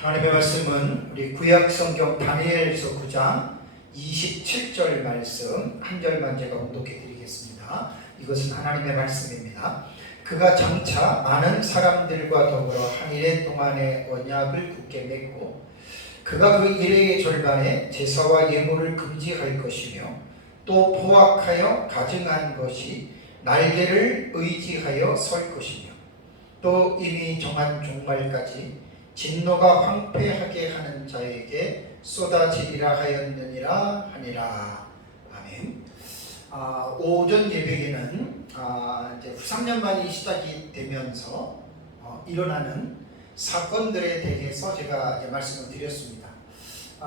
하나님의 말씀은 우리 구약 성경 다니엘서 9장 27절 말씀 한 절만 제가 봉독해 드리겠습니다. 이것은 하나님의 말씀입니다. 그가 장차 많은 사람들과 더불어 한 일의 동안에 언약을 굳게 맺고 그가 그 일의 절반에 제사와 예물을 금지할 것이며 또 포악하여 가증한 것이 날개를 의지하여 설 것이며 또 이미 정한 종말까지 진노가 황폐하게 하는 자에게 쏟아지리라 하였느니라 하니라. 아멘. 오전 예배에는 이제 후 3년반이 시작이 되면서 일어나는 사건들에 대해서 제가 이제 말씀을 드렸습니다.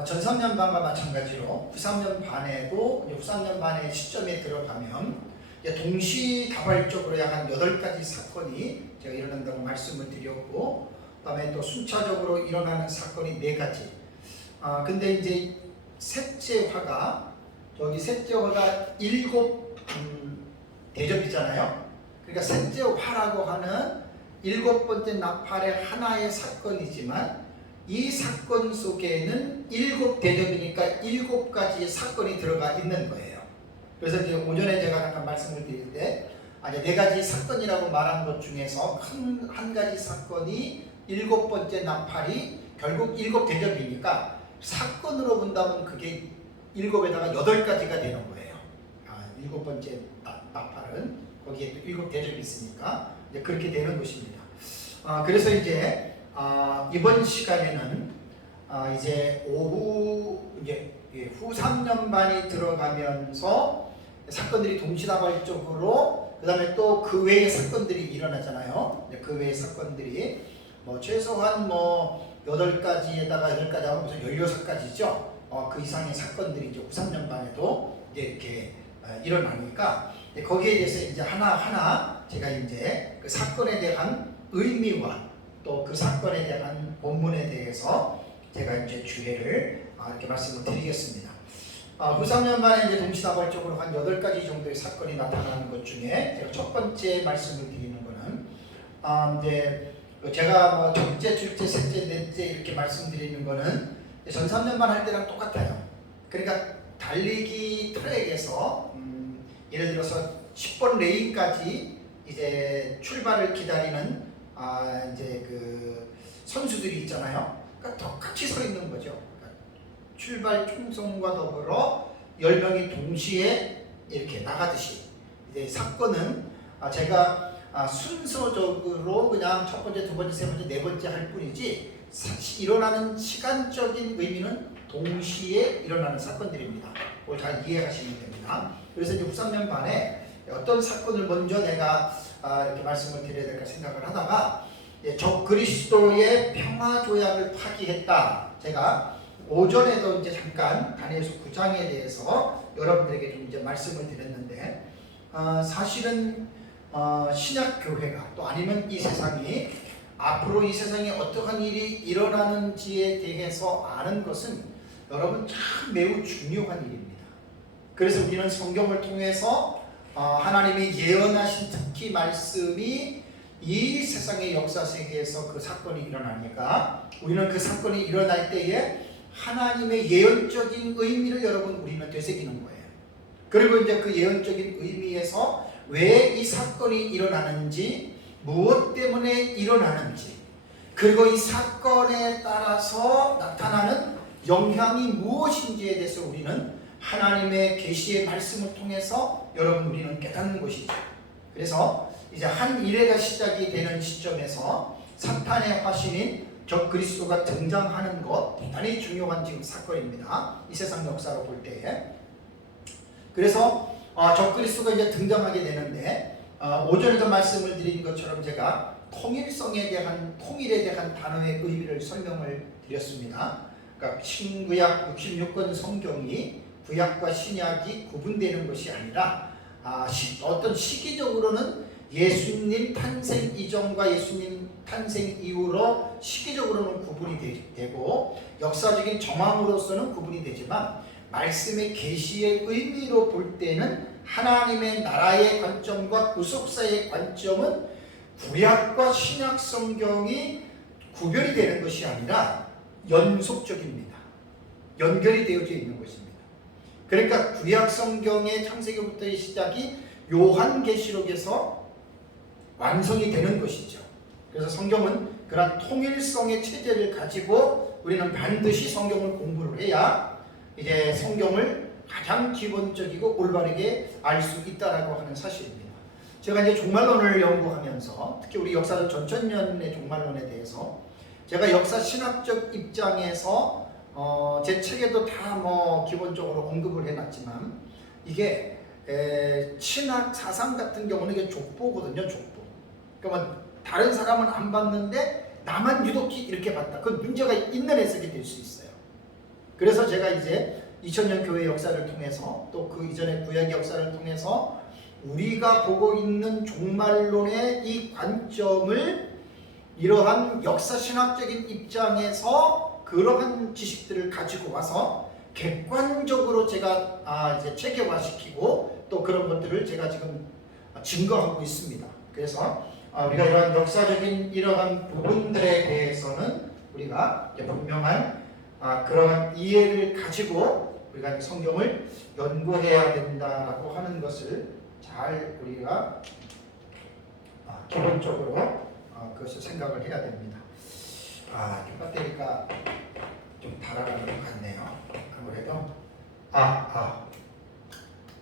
전 3년반과 마찬가지로 후 3년반에도 후 3년반의 시점에 들어가면 동시다발적으로 약 한 8가지 사건이 제가 일어난다고 말씀을 드렸고, 그 다음에 또 순차적으로 일어나는 사건이 4가지. 근데 이제 셋째 화가 7 대접이잖아요. 그러니까 셋째 화라고 하는 7번째 나팔의 하나의 사건이지만 이 사건 속에는 7 대접이니까 7가지의 사건이 들어가 있는 거예요. 그래서 이제 오전에 제가 잠깐 말씀을 드릴 때 4가지 사건이라고 말한 것 중에서 한 가지 사건이 7번째 나팔이 결국 7 대접이니까 사건으로 본다면 그게 7에다가 8가지가 되는 거예요. 7번째 나팔은 거기에 또 7 대접이 있으니까 이제 그렇게 되는 것입니다. 그래서 이제 이번 시간에는 이제 후 3년반이 들어가면서 사건들이 동시다발적으로 그 다음에 또 그 외의 사건들이 일어나잖아요. 그 외의 사건들이 최소한 8가지에다가 8가지 하면 무슨 16가지죠. 그 이상의 사건들이 이제 후 3년반에도 이제 이렇게 일어나니까 거기에 대해서 이제 하나하나 제가 이제 그 사건에 대한 의미와 또 그 사건에 대한 본문에 대해서 제가 이제 주례를 이렇게 말씀을 드리겠습니다. 후 3년반에 이제 동시다발적으로 한 8가지 정도의 사건이 나타나는 것 중에 제가 첫 번째 말씀을 드리는 거는 이제 제가 첫째, 둘째, 셋째, 넷째 이렇게 말씀드리는 거는 전 3년반 할 때랑 똑같아요. 그러니까 달리기 트랙에서 예를 들어서 10번 레인까지 이제 출발을 기다리는 이제 그 선수들이 있잖아요. 그러니까 똑같이 서 있는 거죠. 출발 총성과 더불어 10명이 동시에 이렇게 나가듯이 이제 사건은 제가 순서적으로 그냥 첫 번째, 두 번째, 세 번째, 네 번째 할 뿐이지 사실 일어나는 시간적인 의미는 동시에 일어나는 사건들입니다. 그걸 잘 이해하시면 됩니다. 그래서 이제 후 3년반에 어떤 사건을 먼저 내가 이렇게 말씀을 드려야 될까 생각을 하다가 적 그리스도의 평화 조약을 파기했다. 제가 오전에도 이제 잠깐 다니엘서 9장에 대해서 여러분들에게 좀 이제 말씀을 드렸는데 사실은 신약 교회가 또 아니면 이 세상이 앞으로 이 세상에 어떠한 일이 일어나는지에 대해서 아는 것은 여러분 참 매우 중요한 일입니다. 그래서 우리는 성경을 통해서 하나님이 예언하신 특히 말씀이 이 세상의 역사 세계에서 그 사건이 일어나니까 우리는 그 사건이 일어날 때에 하나님의 예언적인 의미를 여러분 우리는 되새기는 거예요. 그리고 이제 그 예언적인 의미에서 왜 이 사건이 일어나는지, 무엇 때문에 일어나는지, 그리고 이 사건에 따라서 나타나는 영향이 무엇인지에 대해서 우리는 하나님의 계시의 말씀을 통해서 여러분 우리는 깨닫는 것이죠. 그래서 이제 한 일회가 시작이 되는 시점에서 사탄의 화신인 적 그리스도가 등장하는 것 대단히 중요한 지금 사건입니다. 이 세상 역사로 볼 때에. 그래서 적 그리스도가 이제 등장하게 되는데 오전에도 말씀을 드린 것처럼 제가 통일에 대한 단어의 의미를 설명을 드렸습니다. 그러니까 신구약 66권 성경이 구약과 신약이 구분되는 것이 아니라 어떤 시기적으로는 예수님 탄생 이전과 예수님 탄생 이후로 시기적으로는 구분이 되고 역사적인 정황으로서는 구분이 되지만 말씀의 계시의 의미로 볼 때는 하나님의 나라의 관점과 구속사의 관점은 구약과 신약 성경이 구별이 되는 것이 아니라 연속적입니다. 연결이 되어져 있는 것입니다. 그러니까 구약 성경의 창세기부터의 시작이 요한계시록에서 완성이 되는 것이죠. 그래서 성경은 그런 통일성의 체제를 가지고 우리는 반드시 성경을 공부를 해야 이제 성경을 가장 기본적이고 올바르게 알 수 있다라고 하는 사실입니다. 제가 이제 종말론을 연구하면서 특히 우리 역사적 전천년의 종말론에 대해서 제가 역사 신학적 입장에서 제 책에도 다 뭐 기본적으로 언급을 해놨지만 이게 신학 사상 같은 경우는 이게 족보거든요, 족보. 그러니까 다른 사람은 안 봤는데 나만 유독히 이렇게 봤다. 그건 문제가 있는 해석이 될 수 있어요. 그래서 제가 이제 2000년 교회 역사를 통해서 또 그 이전의 구약 역사를 통해서 우리가 보고 있는 종말론의 이 관점을 이러한 역사신학적인 입장에서 그러한 지식들을 가지고 와서 객관적으로 제가 이제 체계화시키고 또 그런 것들을 제가 지금 증거하고 있습니다. 그래서 우리가 이러한 역사적인 이러한 부분들에 대해서는 우리가 분명한 그러한 이해를 가지고 우리가 성경을 연구해야 된다라고 하는 것을 잘 우리가 기본적으로 그것을 생각을 해야 됩니다. 배터리가 좀 달아가는 것 같네요. 아무래도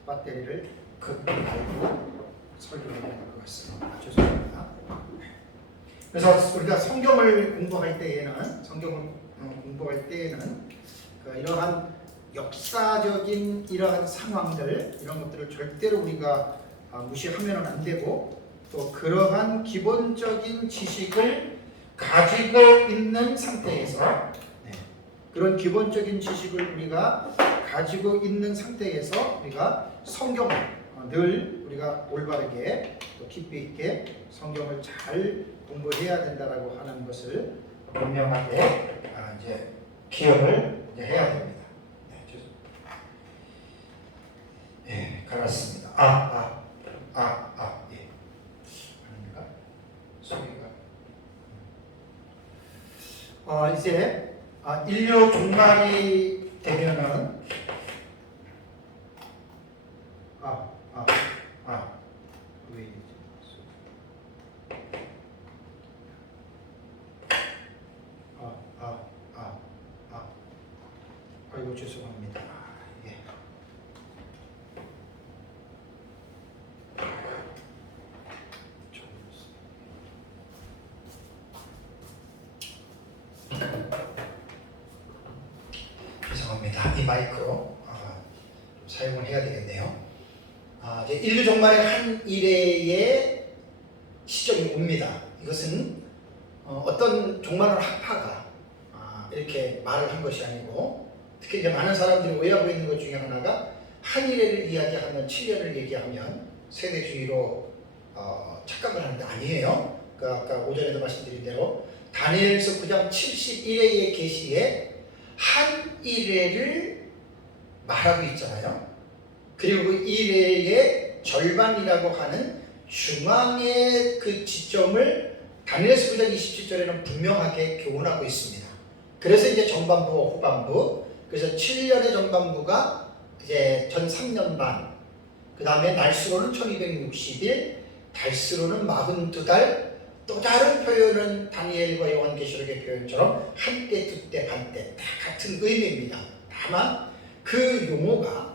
배터리를 달고 설명해야 될 것 같습니다. 죄송합니다. 그래서 우리가 성경을 공부할 때에는 이러한 역사적인 이러한 상황들 이런 것들을 절대로 우리가 무시하면 안 되고 또 그러한 기본적인 지식을 가지고 있는 상태에서 그런 기본적인 지식을 우리가 가지고 있는 상태에서 우리가 성경을 늘 우리가 올바르게 또 깊이 있게 성경을 잘 공부해야 된다라고 하는 것을 분명하게 이제 기억을 이제 해야 됩니다. 갈았습니다. 예. 아닌가? 소리가. 이제 인류 종말이 되면은 왜 이러지? 아이고 죄송합니다. 예. 죄송합니다. 이 마이크로 좀 사용을 해야 되겠네요. 이제 인류 종말의 한 일회의 시점이 옵니다. 이것은 어떤 종말론 학파가 이렇게 말을 한 것이 아니고 특히 이제 많은 사람들이 오해하고 있는 것 중에 하나가 한 일회를 이야기하면 7년을 얘기하면 세대주의로 착각을 하는데 아니에요. 그러니까 아까 오전에도 말씀드린 대로 다니엘서 9장 71회의 계시에 한 일회를 말하고 있잖아요. 그리고 그 일회의 절반이라고 하는 중앙의 그 지점을 다니엘서 9장 27절에는 분명하게 교훈하고 있습니다. 그래서 이제 전반부와 후반부, 그래서 7년의 전반부가 이제 전 3년 반, 그 다음에 날수로는 1260일, 달수로는 42달, 또 다른 표현은 다니엘과 요한계시록의 표현처럼 한때, 두때, 반때 다 같은 의미입니다. 다만 그 용어가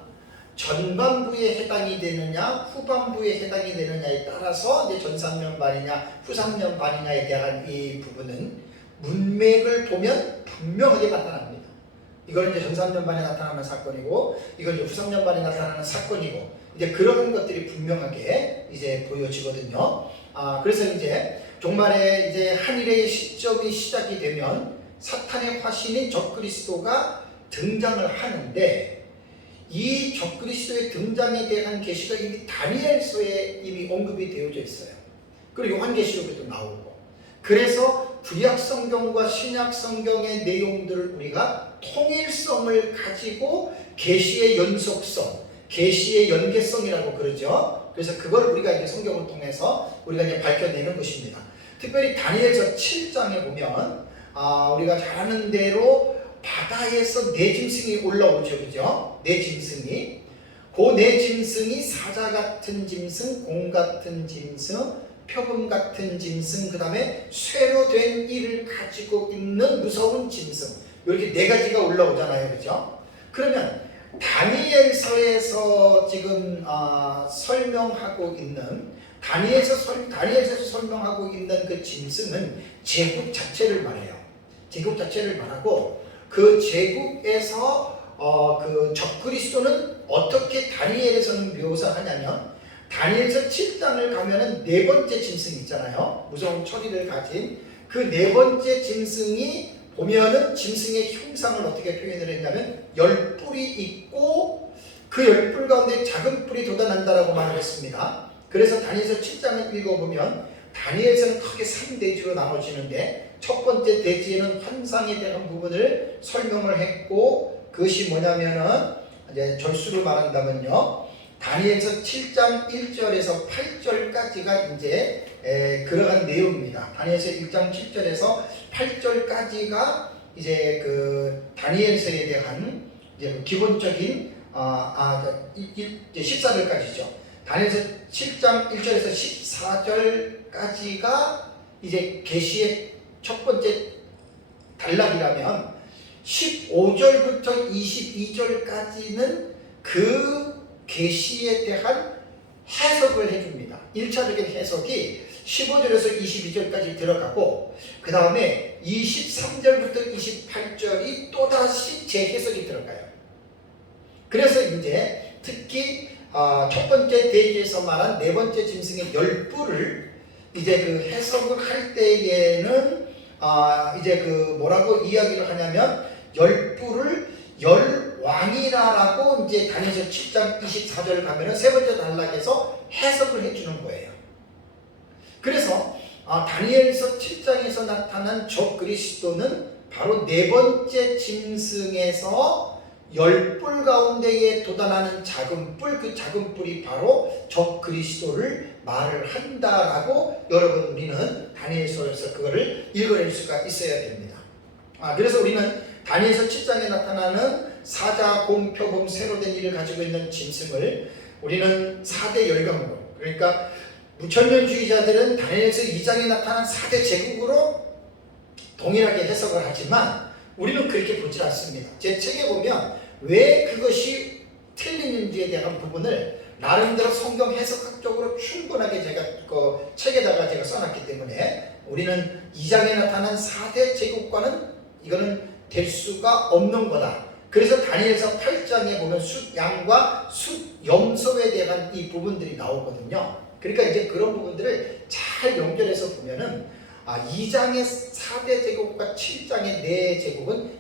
전반부에 해당이 되느냐 후반부에 해당이 되느냐에 따라서 이제 전 3년 반이냐 후 3년 반이냐에 대한 이 부분은 문맥을 보면 분명하게 나타납니다. 이건 이제 전 3년 반에 나타나는 사건이고 이건 이제 후 3년 반에 나타나는 사건이고 이제 그런 것들이 분명하게 이제 보여지거든요. 그래서 이제 종말에 이제 한 일의 시점이 시작이 되면 사탄의 화신인 적그리스도가 등장을 하는데 이 적그리스도의 등장에 대한 계시가 이미 다니엘서에 이미 언급이 되어져 있어요. 그리고 요한계시록에도 나오고 그래서 구약 성경과 신약 성경의 내용들을 우리가 통일성을 가지고 계시의 연속성, 계시의 연계성이라고 그러죠. 그래서 그걸 우리가 이제 성경을 통해서 우리가 이제 밝혀내는 것입니다. 특별히 다니엘서 7장에 보면 우리가 잘 아는 대로 바다에서 네 짐승이 올라오죠, 그죠? 네 짐승이. 그 네 짐승이 사자 같은 짐승, 공 같은 짐승, 표범 같은 짐승, 그 다음에 쇠로 된 이를 가지고 있는 무서운 짐승, 이렇게 네 가지가 올라오잖아요, 그죠? 그러면 다니엘서에서 지금 설명하고 있는 다니엘에서 설명하고 있는 그 짐승은 제국 자체를 말해요. 제국 자체를 말하고 그 제국에서 그 적그리스도는 어떻게 다니엘에서는 묘사하냐면 다니엘서 7장을 가면은 네 번째 짐승 있잖아요. 무서운 처리를 가진 그 네 번째 짐승이 보면은 짐승의 형상을 어떻게 표현을 했냐면 10뿔이 있고 그 10뿔 가운데 작은 뿔이 돋아난다라고 말을 했습니다. 그래서 다니엘서 7장을 읽어보면 다니엘서는 크게 3대지로 나눠지는데 첫 번째 대지에는 환상에 대한 부분을 설명을 했고 그것이 뭐냐면은 이제 절수로 말한다면요. 다니엘서 7장 1절에서 8절까지가 이제 그러한 내용입니다. 다니엘서 1장 7절에서 8절까지가 이제 그 다니엘서에 대한 이제 기본적인 14절까지죠. 다니엘서 7장 1절에서 14절까지가 이제 계시의 첫 번째 단락이라면 15절부터 22절까지는 그 계시에 대한 해석을 해줍니다. 1차적인 해석이 15절에서 22절까지 들어가고 그 다음에 23절부터 28절이 또다시 재해석이 들어가요. 그래서 이제 특히 첫 번째 대지에서 말한 네 번째 짐승의 10뿔을 이제 그 해석을 할 때에는 이제 그 뭐라고 이야기를 하냐면 10뿔을 열왕이라고 이제 다니엘서 7장 24절 가면은 세 번째 단락에서 해석을 해주는 거예요. 그래서 다니엘서 7장에서 나타난 적 그리스도는 바로 네 번째 짐승에서 10뿔 가운데에 돋아나는 작은 뿔, 그 작은 뿔이 바로 적 그리스도를 말을 한다라고 여러분 우리는 다니엘서에서 그거를 읽어낼 수가 있어야 됩니다. 그래서 우리는 다니엘서 7장에 나타나는 사자, 공, 표범, 새로 된 일을 가지고 있는 짐승을 우리는 4대 열강으로, 그러니까 무천년주의자들은 다니엘서 2장에 나타난 4대 제국으로 동일하게 해석을 하지만 우리는 그렇게 보지 않습니다. 제 책에 보면 왜 그것이 틀리는지에 대한 부분을 나름대로 성경 해석학적으로 충분하게 제가 그 책에다가 제가 써놨기 때문에 우리는 2장에 나타난 4대 제국과는 이거는 될 수가 없는 거다. 그래서 다니엘서 8장에 보면 숫양과 숫염소에 대한 이 부분들이 나오거든요. 그러니까 이제 그런 부분들을 잘 연결해서 보면은 2장의 4대 제국과 7장의 4 제국은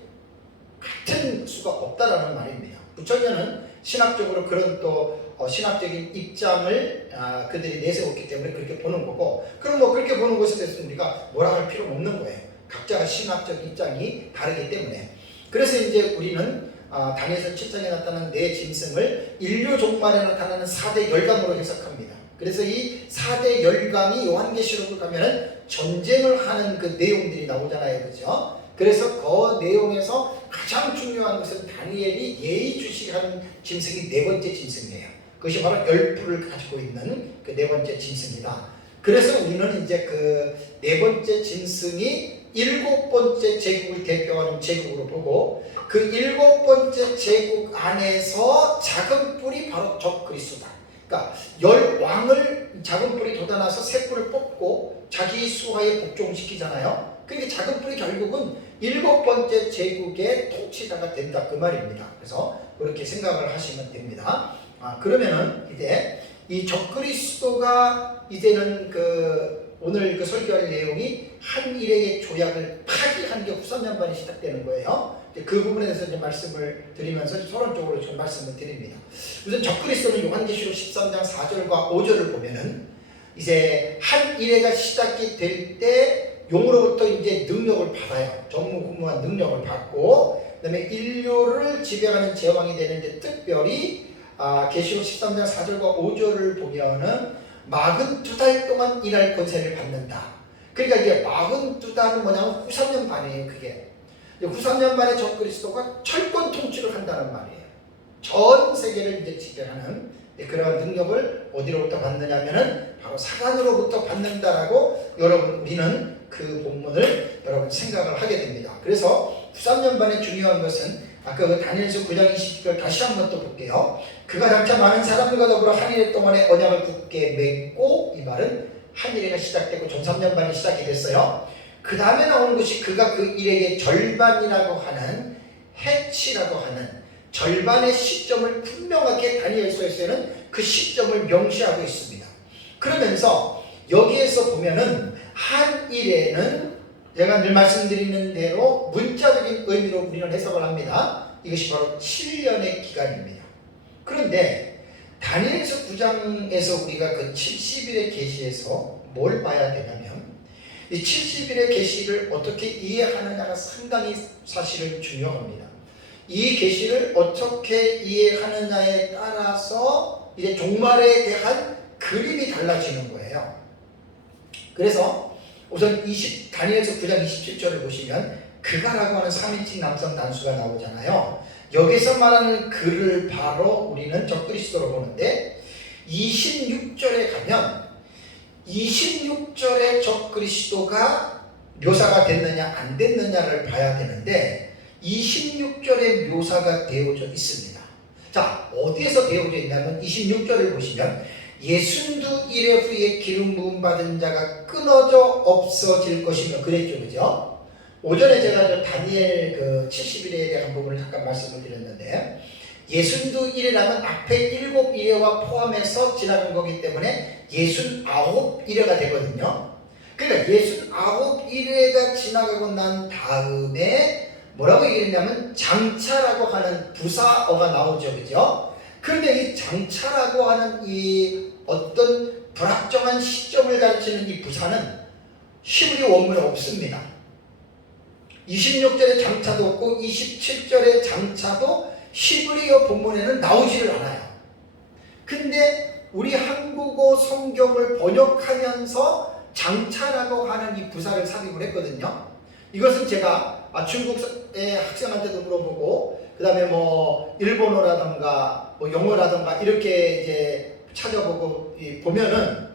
같은 수가 없다라는 말입니다. 부처님은 신학적으로 그런 또 신학적인 입장을 그들이 내세웠기 때문에 그렇게 보는 거고, 그럼 뭐 그렇게 보는 것에 대해서 우리가 뭐라 할 필요는 없는 거예요. 각자가 신학적 입장이 다르기 때문에. 그래서 이제 우리는 다니엘서 7장에 나타난 네 짐승을 인류 종말에 나타나는 4대 열강으로 해석합니다. 그래서 이 4대 열강이 요한계시록을 가면은 전쟁을 하는 그 내용들이 나오잖아요, 그죠? 그래서 그 내용에서 가장 중요한 것은 다니엘이 예의주시하는 짐승이 네 번째 짐승이에요. 그것이 바로 10뿔을 가지고 있는 그 네 번째 짐승이다. 그래서 우리는 이제 그 네 번째 짐승이 7번째 제국을 대표하는 제국으로 보고, 그 7번째 제국 안에서 작은 뿔이 바로 적 그리스도다. 그러니까 열 왕을 작은 뿔이 돋아나서 새 뿔을 뽑고 자기 수하에 복종시키잖아요. 그러니까 작은 뿔이 결국은 7번째 제국의 통치자가 된다, 그 말입니다. 그래서 그렇게 생각을 하시면 됩니다. 그러면은 이제 이 적그리스도가 이제는 오늘 설교할 내용이 한 일의 조약을 파기한 게 후삼년반이 시작되는 거예요. 그 부분에 대해서 이제 말씀을 드리면서 서론적으로 좀 말씀을 드립니다. 우선 적그리스도는 요한계시록 13장 4절과 5절을 보면은 이제 한 일회가 시작이 될 때 용으로부터 이제 능력을 받아요. 전무후무한 능력을 받고, 그다음에 인류를 지배하는 제왕이 되는데 특별히 계시록 13장 4절과 5절을 보면은 42달 동안 일할 권세를 받는다. 그러니까 이게 42달은 뭐냐면 후3년 반이에요. 그게 후3년 만에 적그리스도가 철권 통치를 한다는 말이에요. 전 세계를 이제 지배하는 그런 능력을 어디로부터 받느냐면은 바로 사단으로부터 받는다라고 여러분 우리는 그 본문을 여러분 생각을 하게 됩니다. 그래서 후3년 반의 중요한 것은 아까 그 다니엘서 9장 20절 다시 한번 또 볼게요. 그가 장차 많은 사람들과 더불어 한 일 동안에 언약을 굳게 맺고, 이 말은 한 일회가 시작되고 전 3년 반이 시작이 됐어요. 그 다음에 나오는 것이 그가 그 일에게 절반이라고 하는 해치라고 하는 절반의 시점을 분명하게 다니엘서에서는 그 시점을 명시하고 있습니다. 그러면서 여기에서 보면은 한 일에는 제가 늘 말씀드리는 대로 문자적인 의미로 우리는 해석을 합니다. 이것이 바로 7년의 기간입니다. 그런데 다니엘서 9장에서 우리가 그 70일의 계시에서 뭘 봐야 되냐면 이 70일의 계시를 어떻게 이해하느냐가 상당히 사실은 중요합니다. 이 계시를 어떻게 이해하느냐에 따라서 이제 종말에 대한 그림이 달라지는 거예요. 그래서 우선 다니엘서 9장 27절을 보시면 그가라고 하는 3인칭 남성 단수가 나오잖아요. 여기서 말하는 그를 바로 우리는 적그리스도로 보는데 26절에 가면 26절에 적그리스도가 묘사가 됐느냐 안 됐느냐를 봐야 되는데 26절에 묘사가 되어져 있습니다. 자, 어디에서 되어져 있냐면 26절을 보시면 예순두 일회 후에 기름 부음 받은 자가 끊어져 없어질 것이며 그랬죠. 그죠? 오전에 제가 저 다니엘 그 70일에 대한 부분을 잠깐 말씀을 드렸는데 예순두 일회라면 앞에 7일회와 포함해서 지나간 거기 때문에 69일회가 되거든요. 그러니까 69일회가 지나가고 난 다음에 뭐라고 얘기했냐면 장차라고 하는 부사어가 나오죠. 그죠? 그런데 이 장차라고 하는 이 어떤 불확정한 시점을 가르치는 이 부사는 히브리 원문에 없습니다. 26절의 장차도 없고 27절의 장차도 히브리어 본문에는 나오지를 않아요. 근데 우리 한국어 성경을 번역하면서 장차라고 하는 이 부사를 삽입을 했거든요. 이것은 제가 중국의 학생한테도 물어보고 그 다음에 뭐 일본어라든가 뭐 영어라든가 이렇게 이제 찾아보고 보면은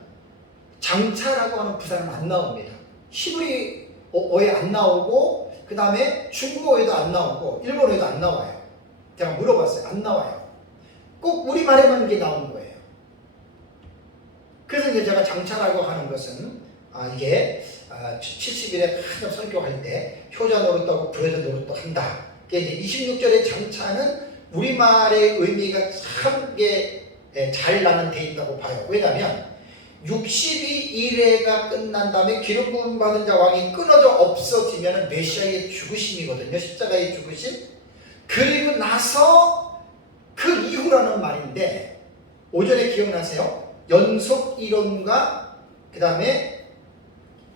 장차라고 하는 부사는 안 나옵니다. 히브리어에 안 나오고 그 다음에 중국어에도 안 나오고 일본어에도 안 나와요. 제가 물어봤어요. 안 나와요. 꼭 우리말에만 이게 나온 거예요. 그래서 이제 제가 장차라고 하는 것은 이게 70일에 한참 설교할 때 효자 노릇하고 부여자 노릇도 한다. 이제 26절의 장차는 우리말의 의미가 참 잘 나는 데 있다고 봐요. 왜냐하면 62일회가 끝난 다음에 기름 부음 받은 자 왕이 끊어져 없어지면 메시아의 죽으심이거든요. 십자가의 죽으심. 그리고 나서 그 이후라는 말인데 오전에 기억나세요? 연속 이론과 그 다음에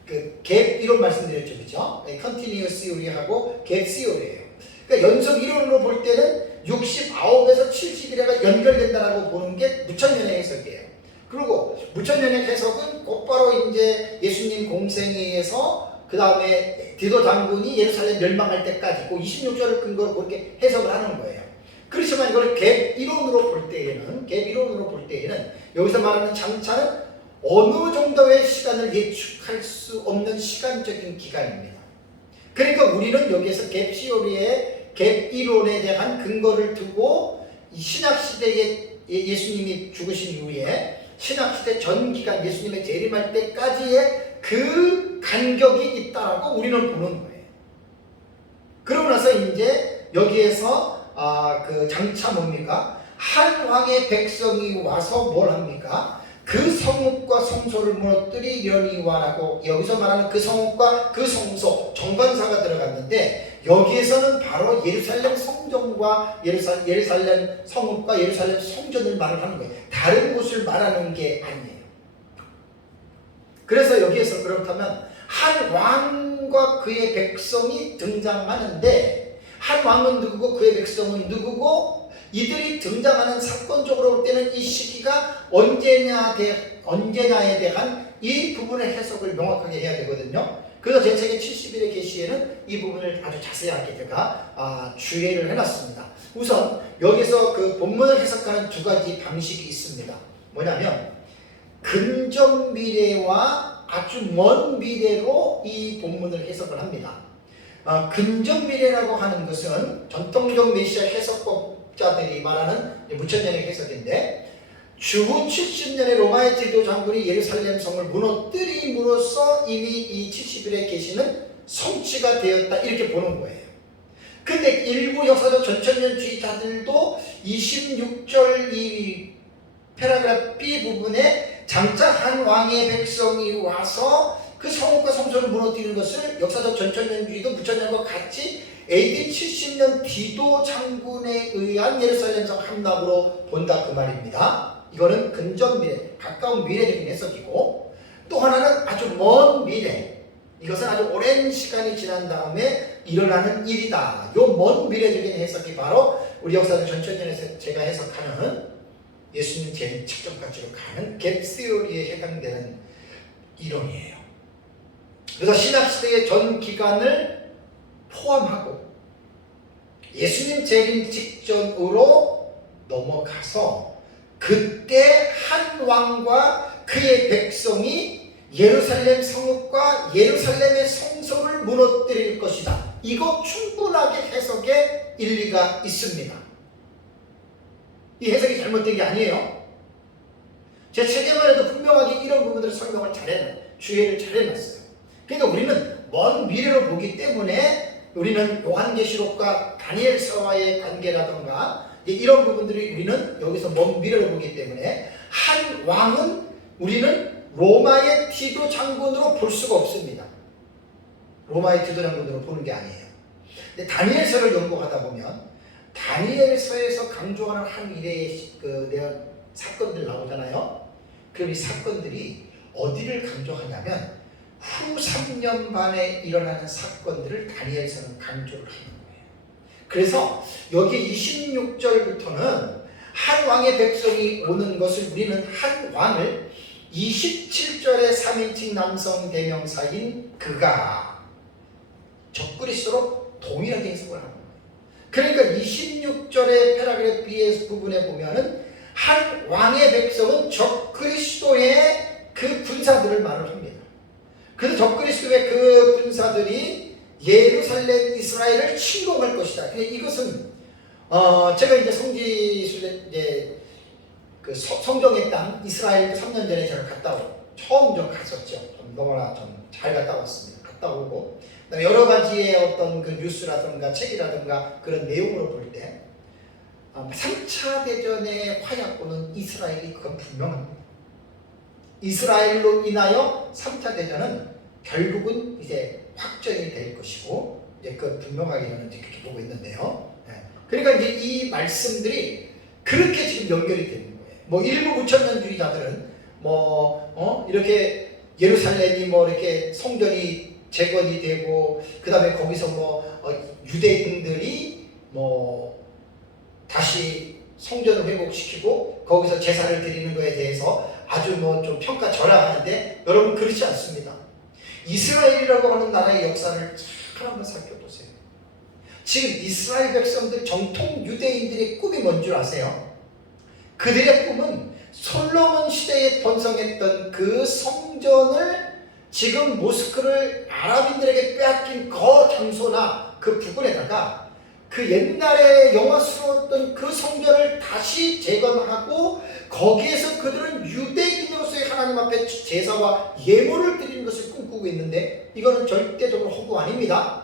그 갭 이론 말씀드렸죠. 그죠? 컨티니어스 시오리하고 갭 시오리예요. 그러니까 연속 이론으로 볼 때는 69에서 70일회가 연결된다라고 보는 게 무천년의 해석이에요. 그리고 무천년의 해석은 곧바로 이제 예수님 공생에 의해서 그 다음에 디도 장군이 예루살렘 멸망할 때까지 그 26절을 근거로 그렇게 해석을 하는 거예요. 그렇지만 이걸 갭 이론으로 볼 때에는 여기서 말하는 장차는 어느 정도의 시간을 예측할 수 없는 시간적인 기간입니다. 그러니까 우리는 여기에서 갭 시오리의 갭 이론에 대한 근거를 두고 신약시대에 예수님이 죽으신 이후에 신약시대 전 기간 예수님의 재림할 때까지의 그 간격이 있다라고 우리는 보는 거예요. 그러고 나서 이제 여기에서 그 장차 뭡니까? 한 왕의 백성이 와서 뭘 합니까? 그 성읍과 성소를 무너뜨리려니와라고 여기서 말하는 그 성읍과 그 성소 정관사가 들어갔는데 여기에서는 바로 예루살렘 성전과 예루살렘 성읍과 예루살렘 성전을 말을 하는 거예요. 다른 곳을 말하는 게 아니에요. 그래서 여기에서 그렇다면 한 왕과 그의 백성이 등장하는데 한 왕은 누구고 그의 백성은 누구고 이들이 등장하는 사건적으로 볼 때는 이 시기가 언제냐에 대한 이 부분의 해석을 명확하게 해야 되거든요. 그래서 제 책의 70일의 계시에는 이 부분을 아주 자세하게 제가 주의를 해놨습니다. 우선 여기서 그 본문을 해석하는 두 가지 방식이 있습니다. 뭐냐면 근접 미래와 아주 먼 미래로 이 본문을 해석을 합니다. 근접 미래라고 하는 것은 전통적 메시아 해석법자들이 말하는 무천년의 해석인데, 주후 70년에 로마의 디도 장군이 예루살렘 성을 무너뜨림으로써 이미 이 70일의 계시는 성취가 되었다, 이렇게 보는 거예요. 근데 일부 역사적 전천년주의자들도 26절 이 패러그래프 B 부분에 장차 한 왕의 백성이 와서 그 성읍과 성소를 무너뜨리는 것을 역사적 전천년주의도 무천년과 같이 AD 70년 디도 장군에 의한 예루살렘성 함락으로 본다, 그 말입니다. 이거는 근접 미래, 가까운 미래적인 해석이고, 또 하나는 아주 먼 미래, 이것은 아주 오랜 시간이 지난 다음에 일어나는 일이다. 요 먼 미래적인 해석이 바로 우리 역사적 전천년에서 제가 해석하는 예수님 재림 직전까지로 가는 갭 시어리에 해당되는 이론이에요. 그래서 신학시대의 전 기간을 포함하고 예수님 재림 직전으로 넘어가서 그때 한 왕과 그의 백성이 예루살렘 성읍과 예루살렘의 성소를 무너뜨릴 것이다. 이거 충분하게 해석에 일리가 있습니다. 이 해석이 잘못된 게 아니에요. 제 책에만 해도 분명하게 이런 부분들을 설명을 주의를 잘 해놨어요. 그러니까 우리는 먼 미래로 보기 때문에 우리는 요한계시록과 다니엘서와의 관계라든가 이런 부분들이 우리는 여기서 먼 미래로 보기 때문에 한 왕은 우리는 로마의 디도 장군으로 볼 수가 없습니다. 로마의 디도 장군으로 보는 게 아니에요. 근데 다니엘서를 연구하다 보면 다니엘서에서 강조하는 한 일의 사건들 나오잖아요. 그럼 이 사건들이 어디를 강조하냐면 후 3년 반에 일어나는 사건들을 다니엘서는 강조를 하는 거예요. 그래서 여기 26절부터는 한 왕의 백성이 오는 것을 우리는 한 왕을 27절의 3인칭 남성 대명사인 그가 적그리스도로 동일하게 해석을 하는 거예요. 그러니까 26절의 패러그래프 B의 부분에 보면은 한 왕의 백성은 적그리스도의 그 군사들을 말을 합니다. 그래서 적그리스도의 그 군사들이 예루살렘 이스라엘을 침공할 것이다. 이것은 제가 이제 성지순례 그 성경의 땅 이스라엘 3년 전에 제가 처음 좀 갔었죠. 너무나 좀 잘 갔다 왔습니다. 갔다 오고 여러 가지의 어떤 그 뉴스라든가 책이라든가 그런 내용으로 볼 때 3차 대전의 화약고는 이스라엘이 그건 분명합니다. 이스라엘로 인하여 3차 대전은 결국은 이제 확정이 될 것이고 이제 그 분명하게 저는 그렇게 보고 있는데요. 그러니까 이제 이 말씀들이 그렇게 지금 연결이 되는 거예요. 뭐 일부 무천년주의자들은 이렇게 예루살렘이 이렇게 성전이 재건이 되고 그 다음에 거기서 유대인들이 다시 성전을 회복시키고 거기서 제사를 드리는 것에 대해서 아주 좀 평가절하하는데 여러분 그렇지 않습니다. 이스라엘이라고 하는 나라의 역사를 잘 한번 살펴보세요. 지금 이스라엘 백성들 정통 유대인들의 꿈이 뭔 줄 아세요? 그들의 꿈은 솔로몬 시대에 번성했던 그 성전을 지금 모스크를 아랍인들에게 빼앗긴 그 장소나 그 부근에다가 그 옛날에 영화스러웠던 그 성전을 다시 재건하고 거기에서 그들은 유대인으로서의 하나님 앞에 제사와 예물을 드리는 것을 꿈꾸고 있는데 이거는 절대적으로 허구 아닙니다.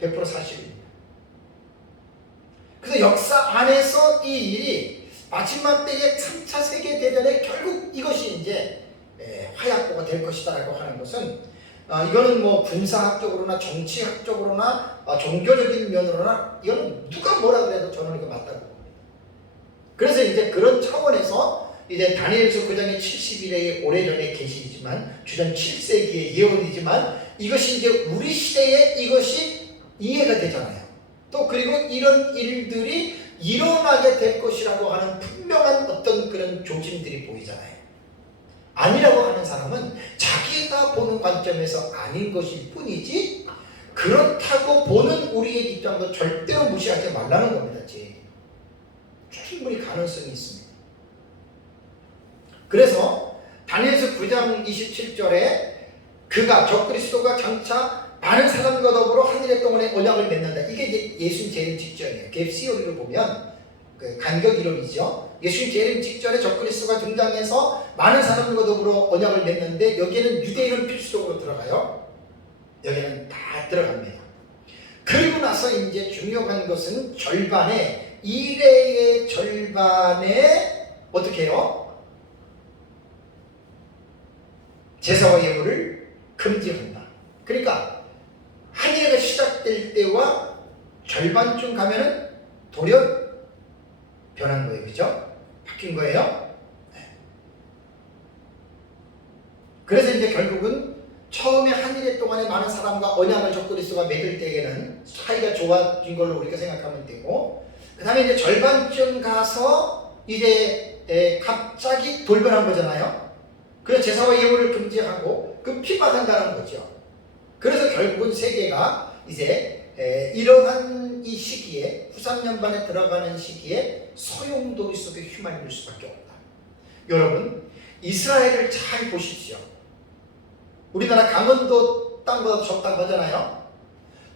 100% 사실입니다. 그래서 역사 안에서 이 일이 마지막 때의 3차 세계대전에 결국 이것이 이제 화약고가 될 것이다라고 하는 것은 이거는 군사학적으로나 정치학적으로나 종교적인 면으로나 이거는 누가 뭐라 그래도 저는 이거 맞다고 봅니다. 그래서 이제 그런 차원에서 이제 다니엘서 9장의 70일의 오래전의 계시이지만 주전 7세기의 예언이지만 이것이 이제 우리 시대에 이것이 이해가 되잖아요. 또 그리고 이런 일들이 일어나게 될 것이라고 하는 분명한 어떤 그런 조짐들이 보이잖아요. 아니라고 하는 사람은 자기가 보는 관점에서 아닌 것일 뿐이지 그렇다고 보는 우리의 입장도 절대로 무시하지 말라는 겁니다. 충분히 가능성이 있습니다. 그래서 다니엘서 9장 27절에 그가 적그리스도가 장차 많은 사람과 더불어 하늘의 동안에 언약을 맺는다. 이게 이제 예수님 재림 직전이에요. 갭시오리를 보면 그 간격 이론이죠. 예수님 재림 직전에 적그리스도가 등장해서 많은 사람과 더불어 언약을 맺는데 여기에는 유대인은 필수적으로 들어가요. 여기는 다 들어갑니다. 그리고 나서 이제 중요한 것은 절반에 일회의 절반에 어떻게 해요? 제사와 예물을 금지한다. 그러니까 한 해가 시작될 때와 절반쯤 가면은 도려 변한 거예요. 그죠? 바뀐 거예요. 네. 그래서 이제 결국은 처음에 한 일 동안에 많은 사람과 언약을 적그리스도가 맺을 때에는 사이가 좋아진 걸로 우리가 생각하면 되고, 그 다음에 이제 절반쯤 가서 이제 갑자기 돌변한 거잖아요. 그래서 제사와 예물을 금지하고 그 핍박한다는 거죠. 그래서 결국은 세계가 이제 이러한 이 시기에 후삼년반에 들어가는 시기에 소용돌이 속에 휘말릴 수밖에 없다. 여러분 이스라엘을 잘 보십시오. 우리나라 강원도 땅보다 적다는 거잖아요.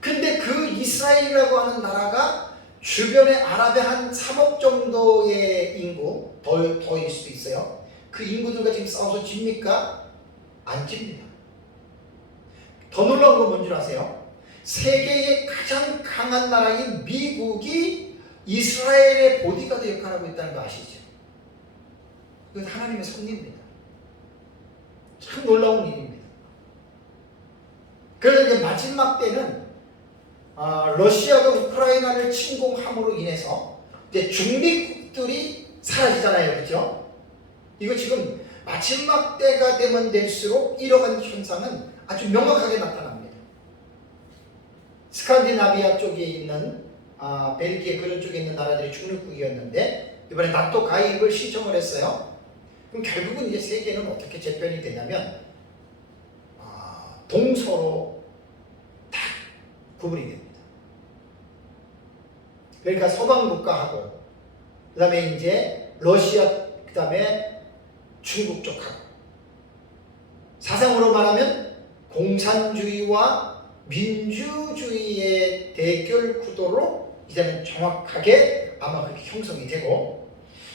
근데 그 이스라엘이라고 하는 나라가 주변에 아랍의 한 3억 정도의 인구 더일 수도 있어요. 그 인구들과 지금 싸워서 집니까? 안 집니다. 더 놀라운 건 뭔지 아세요? 세계의 가장 강한 나라인 미국이 이스라엘의 보디가드 역할을 하고 있다는 거 아시죠? 이건 하나님의 섭리입니다. 참 놀라운 일입니다. 그래서 이제 마지막 때는 러시아가 우크라이나를 침공함으로 인해서 이제 중립국들이 사라지잖아요. 그렇죠? 이거 지금 마지막 때가 되면 될수록 이러한 현상은 아주 명확하게 나타납니다. 스칸디나비아 쪽에 있는 벨기에 그런 쪽에 있는 나라들이 중립국이었는데 이번에 나토 가입을 신청을 했어요. 그럼 결국은 이제 세계는 어떻게 재편이 되냐면 동서로 다 구분이 됩니다. 그러니까 서방 국가하고 그 다음에 이제 러시아 그 다음에 중국 쪽하고 사상으로 말하면 공산주의와 민주주의의 대결 구도로 이제는 정확하게 아마 그렇게 형성이 되고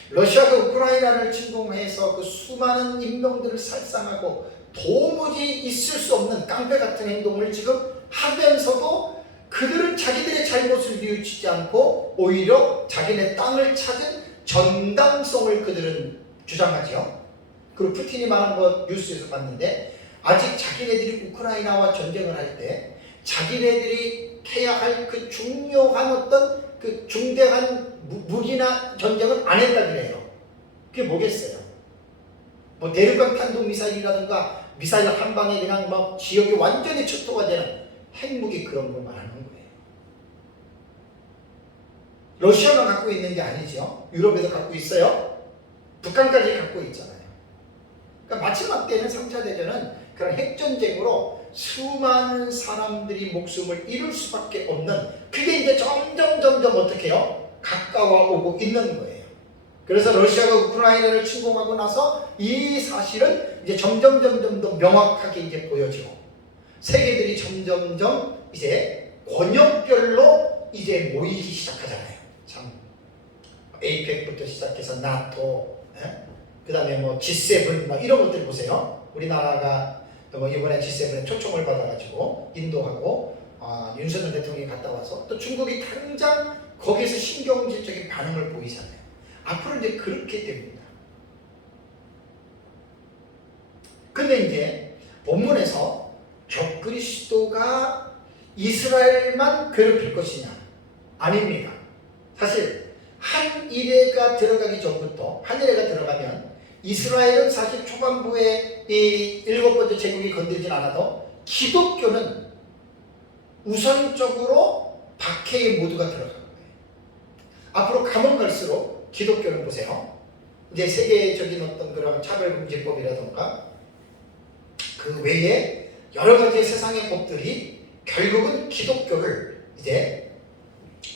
러시아가 우크라이나를 침공해서 그 수많은 인명들을 살상하고 도무지 있을 수 없는 깡패 같은 행동을 지금 하면서도 그들은 자기들의 잘못을 뉘우치지 않고 오히려 자기네 땅을 찾은 정당성을 그들은 주장하죠. 그리고 푸틴이 말한 거 뉴스에서 봤는데 아직 자기네들이 우크라이나와 전쟁을 할 때 자기네들이 해야 할 그 중요한 어떤 그 중대한 무기나 전쟁은 안 했다 그래요. 그게 뭐겠어요? 뭐 대륙간 탄도 미사일이라든가 미사일 한 방에 그냥 막 지역이 완전히 척도가 되는 핵무기 그런 걸 말하는 거예요. 러시아만 갖고 있는 게 아니죠. 유럽에도 갖고 있어요. 북한까지 갖고 있잖아요. 그러니까 마지막 때는 3차 대전은 그런 핵전쟁으로 수많은 사람들이 목숨을 잃을 수밖에 없는 그게 이제 점점 어떻게 해요? 가까워 오고 있는 거예요. 그래서 러시아가 우크라이나를 침공하고 나서 이 사실은 이제 점점 더 명확하게 이제 보여지고 세계들이 점점 이제 권역별로 이제 모이기 시작하잖아요. 참 APEC부터 시작해서 나토, 그 다음에 뭐 G7 막 이런 것들 보세요. 우리나라가 뭐 이번에 G7에 초청을 받아가지고 인도하고 윤석열 대통령이 갔다 와서 또 중국이 당장 거기에서 신경질적인 반응을 보이잖아요. 앞으로 이제 그렇게 됩니다. 근데 이제 본문에서 적그리스도가 이스라엘만 괴롭힐 것이냐? 아닙니다. 사실 한 일회가 들어가기 전부터 한 일회가 들어가면 이스라엘은 사실 초반부에 이 7번째 제국이 건들진 않아도 기독교는 우선적으로 박해에 모두가 들어간 거예요. 앞으로 가면 갈수록 기독교는 보세요. 이제 세계적인 어떤 그런 차별금지법이라던가 그 외에 여러 가지 세상의 법들이 결국은 기독교를 이제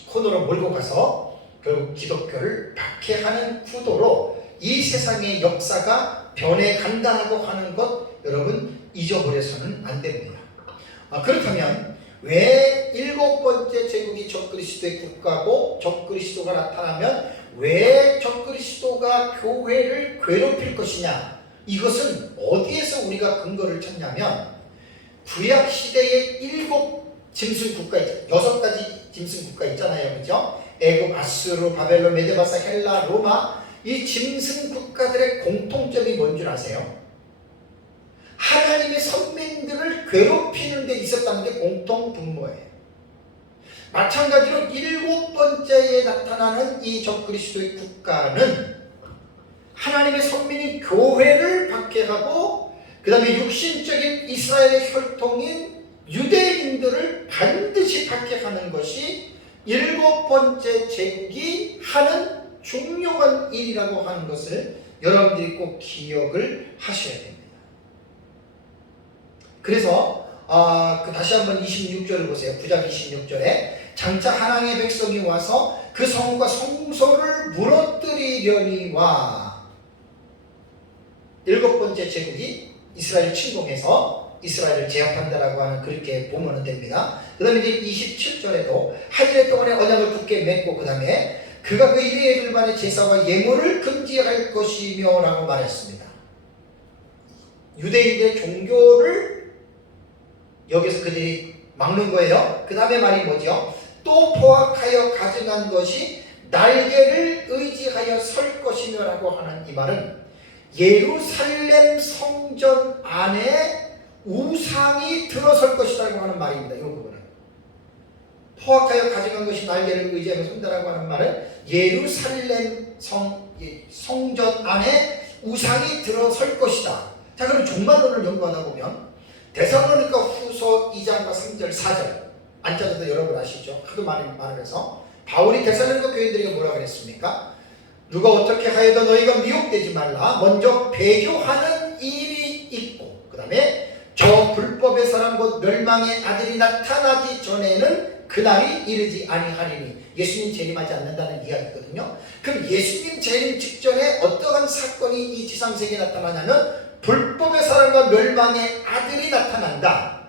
코너로 몰고 가서 결국 기독교를 박해하는 구도로 이 세상의 역사가 변해간다고 하는 것 여러분 잊어버려서는 안 됩니다. 그렇다면 왜 일곱 번째 제국이 적그리스도의 국가고 적그리스도가 나타나면 왜 적그리스도가 교회를 괴롭힐 것이냐? 이것은 어디에서 우리가 근거를 찾냐면 구약 시대의 일곱 짐승 국가, 6가지 짐승 국가 있잖아요, 그죠? 애굽, 아수르, 바벨론, 메데바사, 헬라, 로마. 이 짐승 국가들의 공통점이 뭔 줄 아세요? 하나님의 선민들을 괴롭히는 데 있었다는 게 공통 분모예요. 마찬가지로 일곱 번째에 나타나는 이 적그리스도의 국가는 하나님의 선민인 교회를 박해하고 그 다음에 육신적인 이스라엘의 혈통인 유대인들을 반드시 박해하는 것이 일곱 번째 제국이 하는 중요한 일이라고 하는 것을 여러분들이 꼭 기억을 하셔야 됩니다. 그래서 다시 한번 26절을 보세요. 9장 26절에 장차 하나님의 백성이 와서 그 성과 성소를 무너뜨리려니와 일곱 번째 제국이 이스라엘 침공해서 이스라엘을 제압한다라고 하는 그렇게 보면 됩니다. 그 다음에 이제 27절에도 한 해 동안의 언약을 굳게 맺고 그 다음에 그가 그 이레들만의 제사와 예물을 금지할 것이며 라고 말했습니다. 유대인들의 종교를 여기서 그들이 막는 거예요. 그 다음에 말이 뭐죠? 또 포악하여 가증한 것이 날개를 의지하여 설 것이며 라고 하는 이 말은 예루살렘 성전 안에 우상이 들어설 것이라고 하는 말입니다. 이 부분은 포악하여 가증한 것이 날개를 의지하여 선다라고 하는 말은 예루살렘 성전 안에 우상이 들어설 것이다. 자, 그럼 종말론을 연구하다 보면 데살로니가 후서 2장과 3절 4절 안 짜져도 여러분 아시죠? 하도 많이 말을 해서 바울이 데살로니가 교인들에게 뭐라 그랬습니까? 누가 어떻게 하여도 너희가 미혹되지 말라. 먼저 배교하는 일이 있고 그 다음에 저 불법의 사람 곧 멸망의 아들이 나타나기 전에는 그날이 이르지 아니하리니 예수님 재림하지 않는다는 이야기거든요. 그럼 예수님 재림 직전에 어떠한 사건이 이 지상세계에 나타나냐면 불법의 사랑과 멸망의 아들이 나타난다.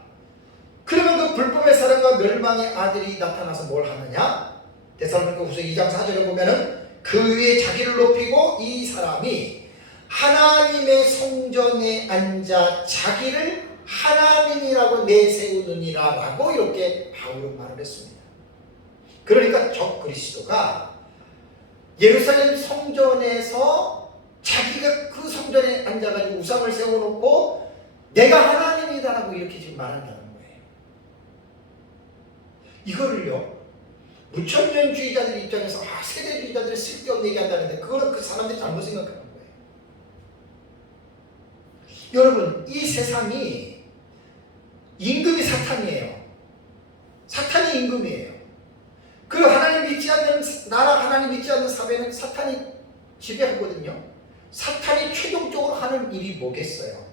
그러면 그 불법의 사랑과 멸망의 아들이 나타나서 뭘 하느냐? 데살로니가 후서 2장 4절에 보면은 그 위에 자기를 높이고 이 사람이 하나님의 성전에 앉아 자기를 하나님이라고 내세우느니라 라고 이렇게 바울은 말을 했습니다. 그러니까 적그리스도가 예루살렘 성전에서 자기가 그 성전에 앉아가지고 우상을 세워놓고 내가 하나님이다라고 이렇게 지금 말한다는 거예요. 이거를요 무천년주의자들 입장에서 세대주의자들이 쓸데없는 얘기한다는데 그거는 그 사람들이 잘못 생각하는 거예요. 여러분 이 세상이 임금이 사탄이에요. 사탄이 임금이에요. 그리고 하나님 믿지 않는 나라, 하나님 믿지 않는 사회는 사탄이 지배하거든요. 사탄이 최종적으로 하는 일이 뭐겠어요?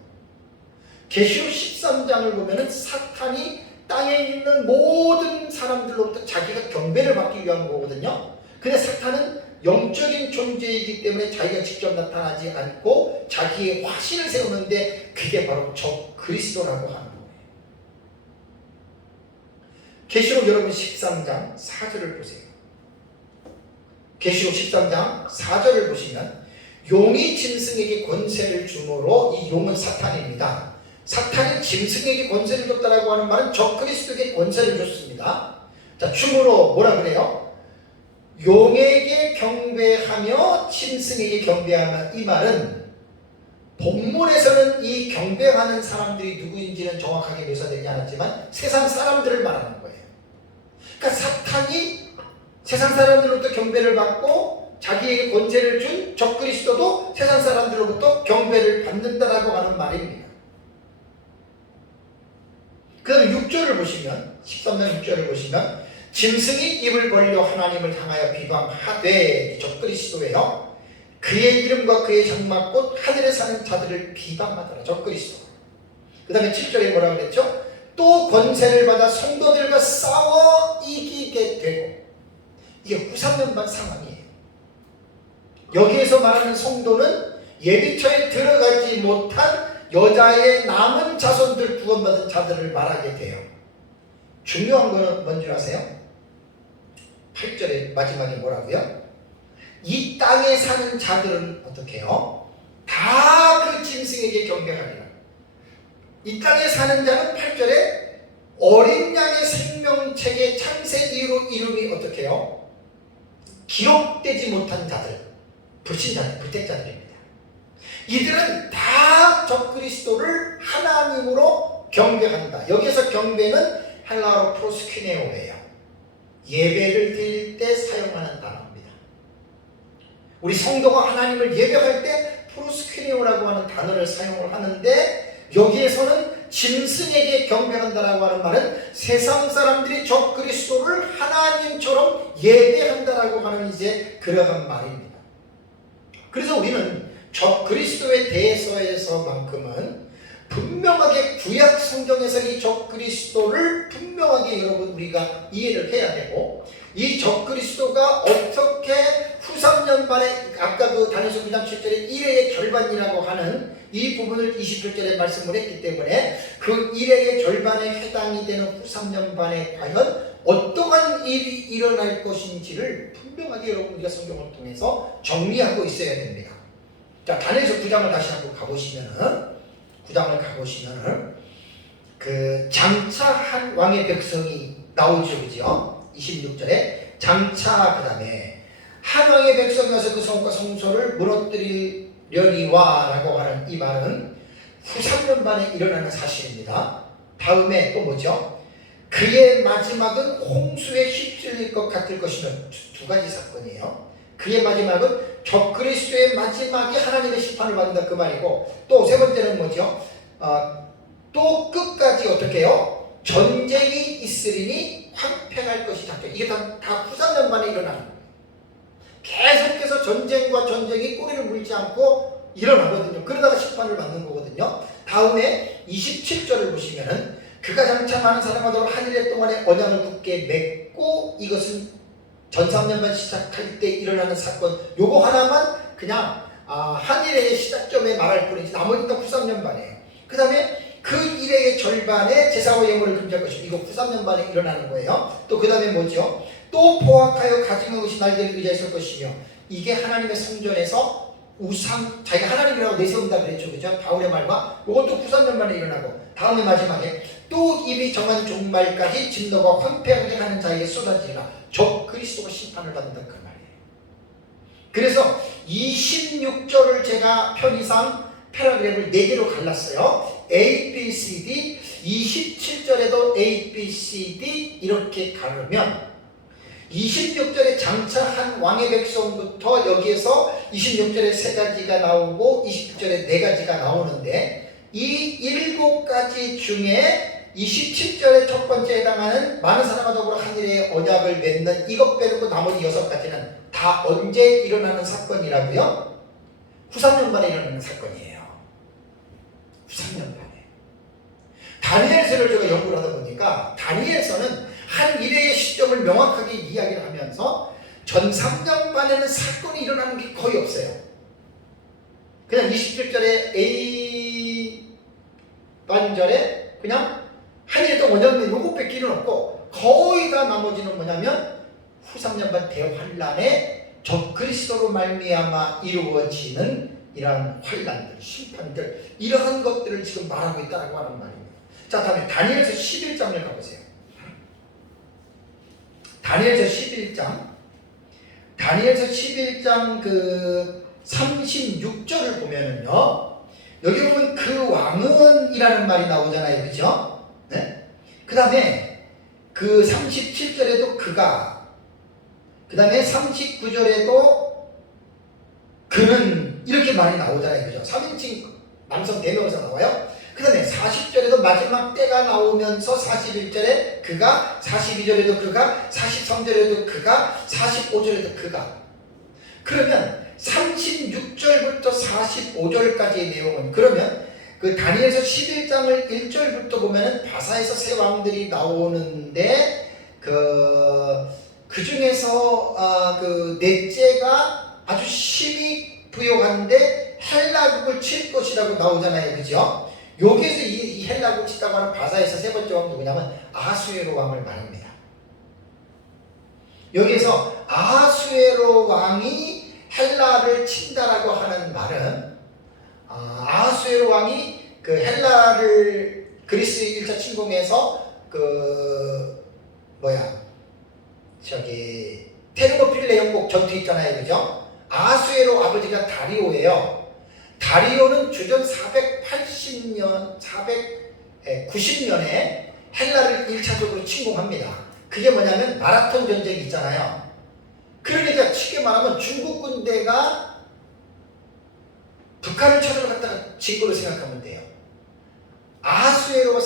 계시록 13장을 보면은 사탄이 땅에 있는 모든 사람들로부터 자기가 경배를 받기 위한 거거든요. 근데 사탄은 영적인 존재이기 때문에 자기가 직접 나타나지 않고 자기의 화신을 세우는데 그게 바로 적그리스도라고 하는 거예요. 계시록 여러분 13장 4절을 보세요. 계시록 13장 4절을 보시면 용이 짐승에게 권세를 주므로 이 용은 사탄입니다. 사탄이 짐승에게 권세를 줬다라고 하는 말은 적그리스도에게 권세를 줬습니다. 자, 주므로 뭐라 그래요? 용에게 경배하며 짐승에게 경배하며 이 말은 본문에서는 이 경배하는 사람들이 누구인지는 정확하게 묘사되지 않았지만 세상 사람들을 말하는 거예요. 그러니까 사탄이 세상 사람들로부터 경배를 받고 자기에게 권세를 준 적그리스도도 세상 사람들로부터 경배를 받는다라고 하는 말입니다. 그 다음에 6절을 보시면 13장 6절을 보시면 짐승이 입을 벌려 하나님을 향하여 비방하되 적그리스도예요. 그 그의 이름과 그의 장막 곧 하늘에 사는 자들을 비방하더라. 적그리스도. 그 다음에 7절에 뭐라고 그랬죠? 또 권세를 받아 성도들과 싸워 이기게 되고. 이게 후삼연반 상황이에요. 여기에서 말하는 성도는 예비처에 들어가지 못한 여자의 남은 자손들 구원받은 자들을 말하게 돼요. 중요한 거는 뭔지 아세요? 8절의 마지막에 뭐라고요? 이 땅에 사는 자들은 어떻게 해요? 다 그 짐승에게 경배하리라. 이 땅에 사는 자는 8절에 어린 양의 생명책의 창세 이후로 이름이 어떻게 해요? 기록되지 못한 자들, 불신자들, 불택자들입니다. 이들은 다 적그리스도를 하나님으로 경배한다. 여기서 경배는 헬라어로 프로스퀴네오예요. 예배를 드릴 때 사용하는 단어입니다. 우리 성도가 하나님을 예배할 때 프로스퀴네오라고 하는 단어를 사용을 하는데, 여기에서는 짐승에게 경배한다라고 하는 말은 세상 사람들이 적그리스도를 하나님처럼 예배한다라고 하는 이제 그러한 말입니다. 그래서 우리는 적그리스도에 대해서만큼은 분명하게 구약 성경에서 이 적그리스도를 분명하게 여러분 우리가 이해를 해야 되고, 이 적그리스도가 어떻게 후삼년반에 아까 그 다니엘서 9장 7절에 1회의 절반이라고 하는 이 부분을 27절에 말씀을 했기 때문에 그 1회의 절반에 해당이 되는 후삼년반에 과연 어떠한 일이 일어날 것인지를 분명하게 여러분 우리가 성경을 통해서 정리하고 있어야 됩니다. 자, 다니엘서 9장을 다시 한번 가보시면은, 9장을 가보시면은 그 장차한 왕의 백성이 나오죠, 그죠? 26절에 장차, 그 다음에 한 왕의 백성이 와서 그 성과 성소를 무너뜨리려니와 라고 하는 이 말은 후삼년반에 일어나는 사실입니다. 다음에 또 뭐죠? 그의 마지막은 홍수에 휩쓸릴 것 같을 것이며, 두 가지 사건이에요. 그의 마지막은 적그리스도의 마지막이 하나님의 심판을 받는다, 그 말이고, 또 세 번째는 뭐죠? 또 끝까지 어떻게 해요? 전쟁이 있으리니 황폐할 것이 작죠. 이게 다 후삼년반에 일어나는 거예요. 계속해서 전쟁과 전쟁이 꼬리를 물지 않고 일어나거든요. 그러다가 심판을 받는 거거든요. 다음에 27절을 보시면은 그가 장차 많은 사람하도록 한 일 동안의 언약을 굳게 맺고, 이것은 전삼년반 시작할 때 일어나는 사건, 요거 하나만 그냥 한 일의 시작점에 말할 뿐이지 나머지는 다 후삼년반이에요. 그 다음에 그 일의 절반에 제사와 예물을 금지할 것이고, 이거 후삼년반에 일어나는 거예요. 또 그 다음에 뭐죠? 또 포악하여 가증한 것이 날개를 의지했을 것이며, 이게 하나님의 성전에서 우상, 자기가 하나님이라고 내세운다 그랬죠, 그죠? 바울의 말과 이것도 후삼년반에 일어나고, 다음에 마지막에 또 입이 정한 종말까지 진노가 황폐하게 하는 자에게 쏟아지리라. 적그리스도가 심판을 받는다, 그 말이에요. 그래서 26절을 제가 편의상 패러그램을 4개로 갈랐어요. A, B, C, D. 27절에도 A, B, C, D 이렇게 가르면 26절에 장차한 왕의 백성부터 여기에서 26절에 3가지가 나오고 27절에 4가지가 나오는데, 이 7가지 중에 27절에 첫 번째 해당하는 많은 사람과 더불어 한 일의 언약을 맺는, 이것 빼놓고 나머지 6가지는 다 언제 일어나는 사건이라고요? 후삼년반에 일어나는 사건이에요. 후삼년반에. 다니엘서를 제가 연구를 하다 보니까 다니엘서는 한 일의 시점을 명확하게 이야기를 하면서 전 3년반에는 사건이 일어나는 게 거의 없어요. 그냥 27절에 A 반절에 그냥 한 일에 또 원년에 요거 뺏기는 없고, 거의 다 나머지는 뭐냐면 후삼년반 대환란에 적그리스도로 말미암아 이루어지는 이러한 환란들, 심판들, 이러한 것들을 지금 말하고 있다고 하는 말입니다. 자, 다음에 다니엘서 11장을 가보세요. 다니엘서 11장, 다니엘서 11장 그 36절을 보면은요, 여기 보면 그 왕은 이라는 말이 나오잖아요, 그죠? 네? 그 다음에 그 37절에도 그가, 그 다음에 39절에도 그는 이렇게 말이 나오잖아요, 그죠? 3인칭 남성 대명사 나와요. 그 다음에 40절에도 마지막 때가 나오면서 41절에 그가, 42절에도 그가, 43절에도 그가, 45절에도 그가. 그러면 36절부터 45절까지의 내용은, 그러면 그 다니엘서 11장을 1절부터 보면은 바사에서 세 왕들이 나오는데 그 중에서 그 넷째가 아주 힘이 부요한데 헬라국을 칠 것이라고 나오잖아요, 그죠? 여기에서 이 헬라국을 치다고 하는 바사에서 세 번째 왕 누구냐면 아하수에로 왕을 말합니다. 여기에서 아하수에로 왕이 헬라를 친다라고 하는 말은 아하수에로 왕이 그 헬라를 그리스 1차 침공해서 테르모필레 영국 전투 있잖아요, 그죠? 아하수에로 아버지가 다리오예요. 다리오는 주전 490년에 헬라를 1차적으로 침공합니다. 그게 뭐냐면 마라톤 전쟁이 있잖아요. 그러니까 쉽게 말하면 중국 군대가 북한을 쳐들어갔다가 진 거로 생각하면 돼요. 아하수에로가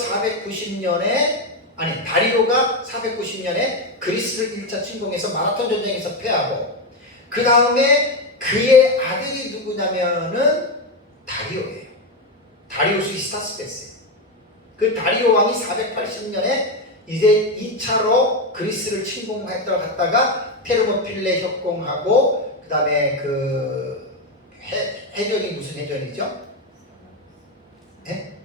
다리오가 490년에 그리스를 1차 침공해서 마라톤 전쟁에서 패하고, 그 다음에 그의 아들이 누구냐면은 다리오예요. 다리우스 히스타스페스. 그 다리오 왕이 480년에 이제 2차로 그리스를 침공했다가 갔다가 테르모필레 협공하고, 그 다음에 그 해전이 무슨 해전이죠? 네?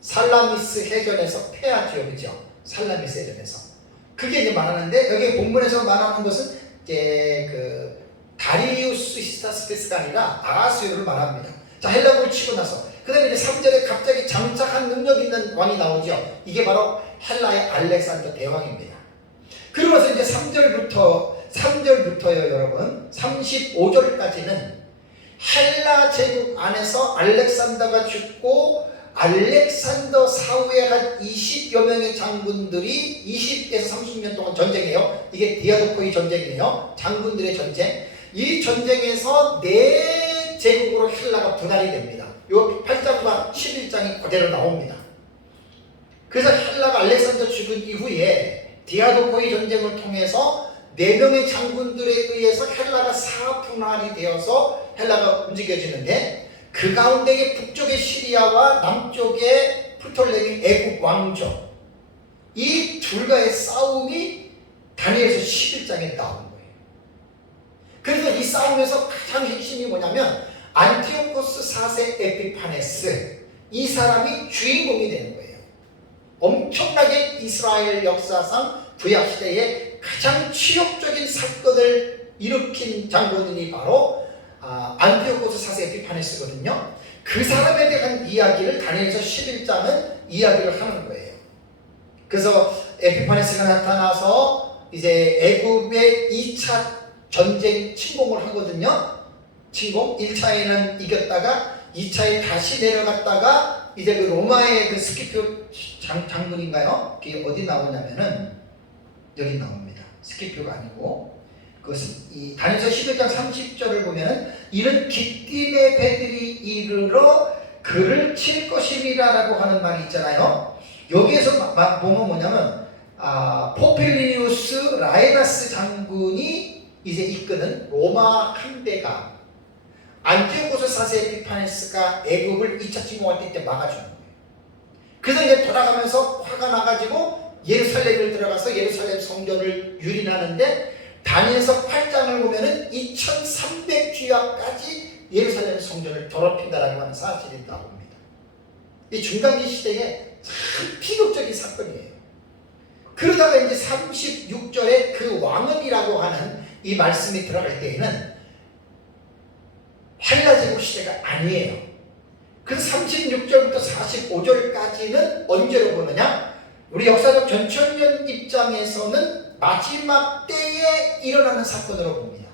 살라미스 해전에서 패하죠, 그죠? 살라미스 해전에서. 그게 이제 말하는데, 여기 본문에서 말하는 것은 이제 그 다리우스 히스타스페스가 아니라 아하수에로를 말합니다. 자, 헬라국을 치고 나서 그 다음에 이제 3절에 갑자기 장착한 능력 있는 왕이 나오죠. 이게 바로 헬라의 알렉산더 대왕입니다. 그러면서 이제 3절부터요 여러분, 35절까지는 헬라 제국 안에서 알렉산더가 죽고 알렉산더 사후에 한 20여 명의 장군들이 20에서 30년 동안 전쟁해요. 이게 디아도코이 전쟁이에요. 장군들의 전쟁. 이 전쟁에서 네 제국으로 헬라가 분할이 됩니다. 요 8장과 11장이 그대로 나옵니다. 그래서 헬라가 알렉산더 죽은 이후에 디아도코이 전쟁을 통해서 4명의 장군들에 의해서 헬라가 사분할이 되어서 헬라가 움직여지는데, 그 가운데 북쪽의 시리아와 남쪽의 프톨레미 애국 왕조, 이 둘과의 싸움이 다니엘서 11장에 나온 거예요. 그래서 이 싸움에서 가장 핵심이 뭐냐면 안티오코스 4세 에피파네스, 이 사람이 주인공이 되는 거예요. 엄청나게 이스라엘 역사상 구약시대에 가장 치욕적인 사건을 일으킨 장군이 바로 안티오코스 4세 에피파네스거든요. 그 사람에 대한 이야기를 다니엘서 11장은 이야기를 하는 거예요. 그래서 에피파네스가 나타나서 이제 애굽의 2차 전쟁 침공을 하거든요. 침공 1차에는 이겼다가 2차에 다시 내려갔다가 이제 그 로마의 그 스키피오 장군인가요? 그게 어디 나오냐면은 여기 나옵니다. 스키피오가 아니고, 그것은 이 다니엘서 11장 30절을 보면은 이는 깃김의 배들이 이르러 그를 칠 것임이라라고 하는 말이 있잖아요. 여기에서 보면 뭐냐면 포필리우스 라에나스 장군이 이제 이끄는 로마 함대가 안티오코스 4세 에피파네스가 애굽을 2차 침공할 때 막아주는 거예요. 그래서 이제 돌아가면서 화가 나가지고 예루살렘을 들어가서 예루살렘 성전을 유린하는데, 다니엘서 8장을 보면은 2300주 앞까지 예루살렘 성전을 더럽힌다라고 하는 사실이 나옵니다. 이 중간기 시대에 참 비극적인 사건이에요. 그러다가 이제 36절에 그 왕은이라고 하는 이 말씀이 들어갈 때에는 헬라 제국 시대가 아니에요. 그래서 36절부터 45절까지는 언제로 보느냐? 우리 역사적 전천년 입장에서는 마지막 때에 일어나는 사건으로 봅니다.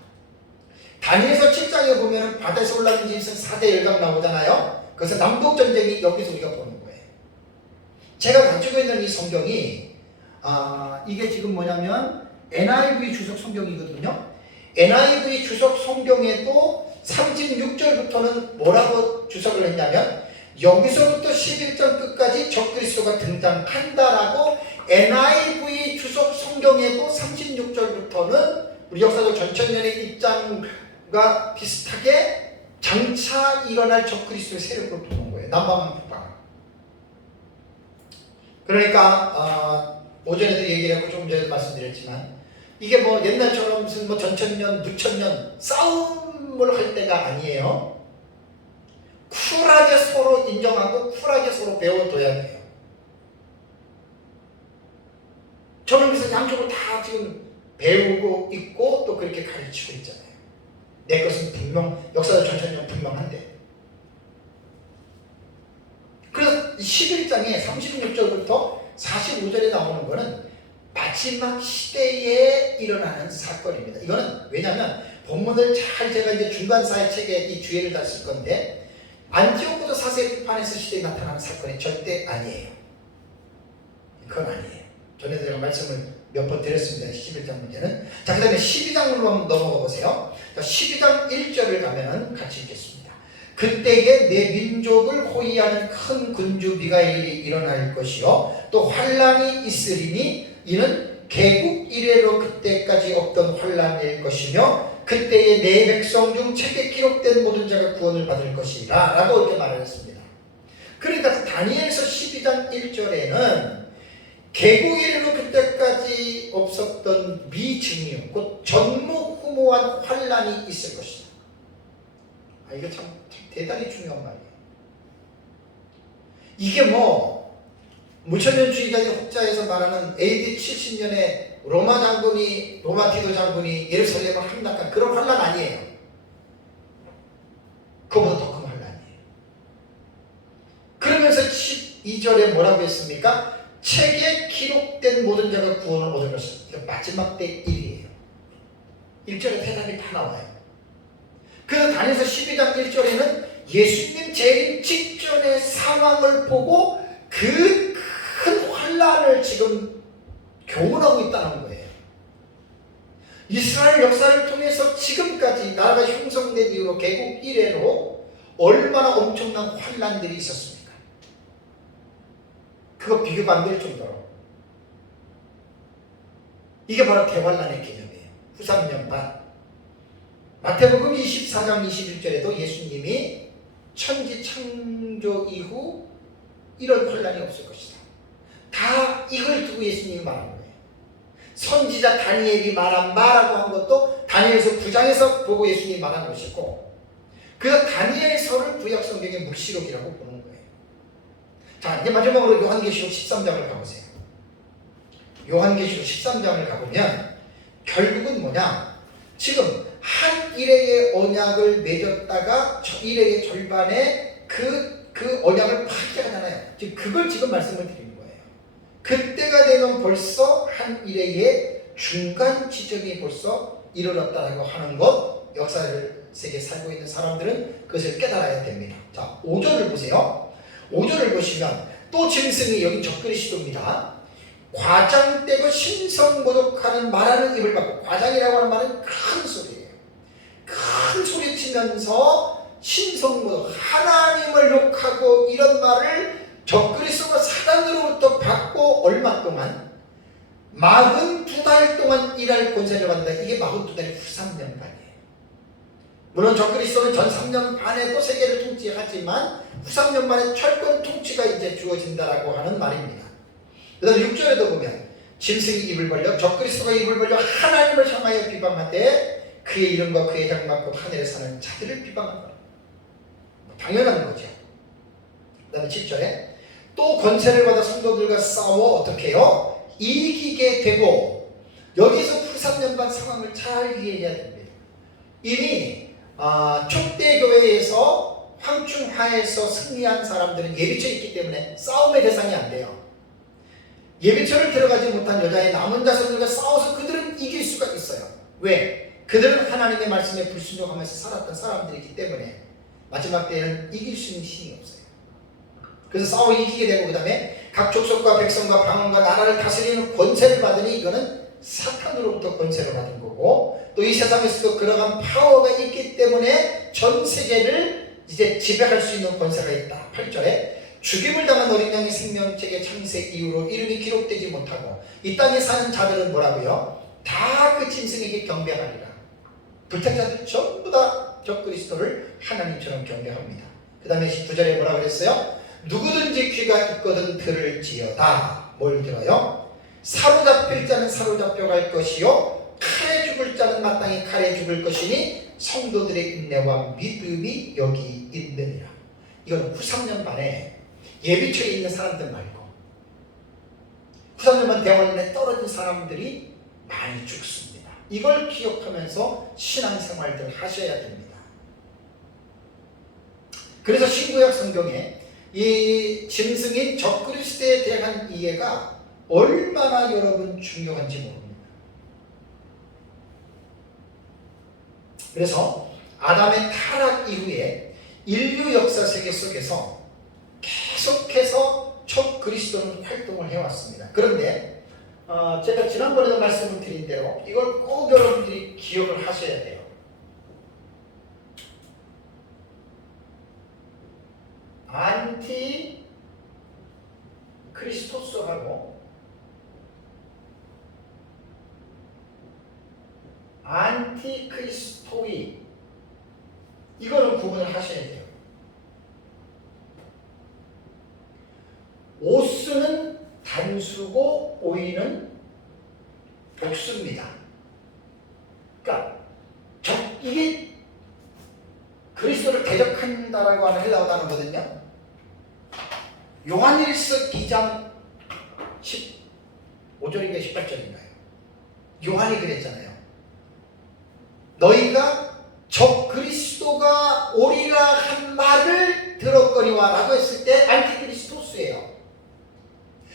다니엘서 7장에 보면 바다에서 올라오는 짐승 4대 열강 나오잖아요. 그래서 남북전쟁이 여기서 우리가 보는 거예요. 제가 가지고 있는 이 성경이 이게 지금 뭐냐면 NIV 주석 성경이거든요. NIV 주석 성경에도 36절부터는 뭐라고 주석을 했냐면, 여기서부터 11절 끝까지 적그리스도가 등장한다라고 NIV 주석 성경에도 36절부터는 우리 역사적 전천년의 입장을 세력과 비슷하게 장차 일어날 적그리스도의 세력으로 보는 거예요. 남방한 북방. 그러니까 오전에도 얘기를 하고 조금 전에 말씀드렸지만 이게 뭐 옛날처럼 무슨 뭐 전천년, 무천년 싸움을 할 때가 아니에요. 쿨하게 서로 인정하고 쿨하게 서로 배워둬야 돼요. 저는 그래서 양쪽을 다 지금 배우고 있고 또 그렇게 가르치고 있잖아요. 내 것은 분명 역사도 전천년 분명한데. 그래서 11장에 36절부터 45절에 나오는 거는 마지막 시대에 일어나는 사건입니다. 이거는 왜냐하면 본문을 잘 제가 이제 중간사회 책에 이 주의를 다 쓸 건데 안티오코도 사세 비판에서 시대에 나타나는 사건이 절대 아니에요. 그건 아니에요. 전에도 제가 말씀을 몇 번 드렸습니다. 11장 문제는. 자, 그 다음에 12장으로 한번 넘어가 보세요. 자, 12장 1절을 가면은 같이 읽겠습니다. 그때에 내 민족을 호위하는 큰 군주 미가엘이 일어날 것이요 또 환란이 있으리니 이는 개국 이래로 그때까지 없던 환란일 것이며 그때에 내 백성 중 책에 기록된 모든 자가 구원을 받을 것이라 라고 이렇게 말을 했습니다. 그러니까 다니엘서 12장 1절에는 개국 이래로 그때까지 없었던 미증이요 곧 전무후무한 환란이 있을 것이다. 이게 참 대단히 중요한 말이에요. 이게 뭐 무천년주의자의 혹자에서 말하는 AD 70년에 로마 디도 장군이 예루살렘을 함락한 그런 환란 아니에요. 그거보다 더 큰 환란이에요. 그러면서 12절에 뭐라고 했습니까? 책에 기록된 모든 자가 구원을 얻을 것입니다. 마지막 때 일이에요. 1절에 대답이 다 나와요. 그래서 다니엘서 12장 1절에는 예수님 재림 직전의 상황을 보고 그 큰 환란을 지금 교훈하고 있다는 거예요. 이스라엘 역사를 통해서 지금까지 나라가 형성된 이후로 개국 이래로 얼마나 엄청난 환란들이 있었습니까? 그거 비교가 안 될 정도로. 이게 바로 대환란의 개념이에요. 후 3년 반. 마태복음 24장 21절에도 예수님이 천지 창조 이후 이런 환란이 없을 것이다. 다 이걸 두고 예수님이 말한 거예요. 선지자 다니엘이 말한 말하고 한 것도 다니엘서 9장에서 보고 예수님이 말한 것이고 그래서 다니엘서를 구약성경의 묵시록이라고 보는 거예요. 자, 이제 마지막으로 요한계시록 13장을 가보세요. 요한계시록 13장을 가보면 결국은 뭐냐? 지금 한 일회의 언약을 맺었다가 일회의 절반에 그 언약을 파기하잖아요. 지금 그걸 지금 말씀을 드리는 거예요. 그때가 되면 벌써 한 일회의 중간 지점이 벌써 이르렀다고 하는 것, 역사를 세계에 살고 있는 사람들은 그것을 깨달아야 됩니다. 자, 5절을 보세요. 5절을 보시면 또 짐승이 여기 적그리스도입니다. 과장되고 신성모독하는 말하는 입을 받고, 과장이라고 하는 말은 큰 소리예요. 큰 소리 치면서 신성모독, 하나님을 욕하고 이런 말을 적그리스도가 사단으로부터 받고 얼마 동안 42달 동안 일할 권세를 받는다. 이게 42달이 후 3년 반이에요. 물론 적그리스도는 전 3년 반에도 세계를 통치하지만 후 3년 만에 철권 통치가 이제 주어진다라고 하는 말입니다. 그 다음 6절에도 보면 짐승이 입을 벌려, 적그리스도가 입을 벌려 하나님을 향하여 비방하되 그의 이름과 그의 장막 곧 하늘에 사는 자들을 비방한다. 당연한 거죠. 그 다음에 7절에 또 권세를 받아 성도들과 싸워 어떻게 해요? 이기게 되고, 여기서 후 3년 반 상황을 잘 이해해야 됩니다. 이미 촉대교회에서 황충하에서 승리한 사람들은 예비처에 있기 때문에 싸움의 대상이 안 돼요. 예비처를 들어가지 못한 여자의 남은 자손들과 싸워서 그들은 이길 수가 있어요. 왜? 그들은 하나님의 말씀에 불순종하면서 살았던 사람들이기 때문에 마지막 때에는 이길 수 있는 힘이 없어요. 그래서 싸워 이기게 되고, 그 다음에 각 족속과 백성과 방언과 나라를 다스리는 권세를 받으니 이거는 사탄으로부터 권세를 받은 거고, 또 이 세상에서도 그러한 파워가 있기 때문에 전 세계를 이제 지배할 수 있는 권세가 있다. 8절에 죽임을 당한 어린 양의 생명책의 창세 이후로 이름이 기록되지 못하고 이 땅에 사는 자들은 뭐라고요? 다 그 짐승에게 경배하리라. 불택자들 전부 다 적그리스도를 하나님처럼 경배합니다. 그 다음에 19절에 뭐라 그랬어요? 누구든지 귀가 있거든 들을지어다. 뭘 들어요? 사로잡힐 자는 사로잡혀갈 것이요 칼에 죽을 자는 마땅히 칼에 죽을 것이니 성도들의 인내와 믿음이 여기 있느니라. 이건 후3년 만에 예비처에 있는 사람들 말고 후3년 만 대원에 떨어진 사람들이 많이 죽습니다. 이걸 기억하면서 신앙생활들 하셔야 됩니다. 그래서 신구약 성경에 이 짐승인 적그리스도에 대한 이해가 얼마나 여러분 중요한지 모릅니다. 그래서 아담의 타락 이후에 인류 역사 세계 속에서 계속해서 적그리스도는 활동을 해왔습니다. 그런데 제가 지난번에도 말씀을 드린 대로 이걸 꼭 여러분들이 기억을 하셔야 돼요. 안티 크리스토스하고 안티 크리스토이, 이거는 구분을 하셔야 돼요. 오스는 단수고 오이는 복수입니다. 그러니까 이게 그리스도를 대적한다라고 하는 헬라어 단어거든요. 요한일서 2장 15절인가 18절인가요? 요한이 그랬잖아요. 너희가 적그리스도가 오리라 한 말을 들었거니와 라고 했을 때 안티크리스토스예요.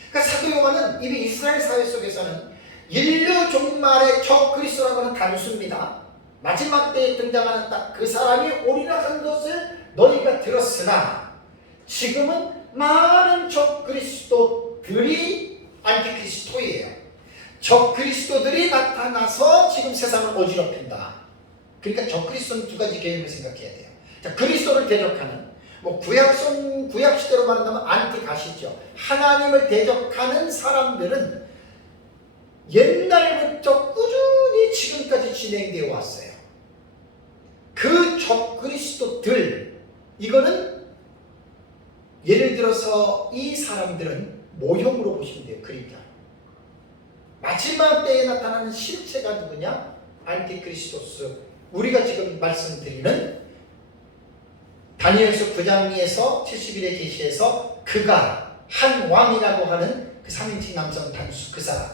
그러니까 사도 요한은 이미 이스라엘 사회 속에서는 인류 종말의 적그리스도라고 하는 단수입니다. 마지막 때에 등장하는 딱 그 사람이 오리라 한 것을 너희가 들었으나 지금은 많은 적그리스도들이 안티크리스토예요. 적그리스도들이 나타나서 지금 세상을 어지럽힌다. 그러니까 적그리스도는 두 가지 개념을 생각해야 돼요. 자, 그리스도를 대적하는, 구약 시대로 말한다면 안티가시죠. 하나님을 대적하는 사람들은 옛날부터 꾸준히 지금까지 진행되어 왔어요. 그 적그리스도들, 이거는 예를 들어서 이 사람들은 모형으로 보시면 돼요. 그림자. 마지막 때에 나타나는 실체가 누구냐? 안티크리스토스. 우리가 지금 말씀드리는 다니엘서 9장에서 70일의 계시에서 그가 한 왕이라고 하는 그 3인칭 남성 단수, 그 사람.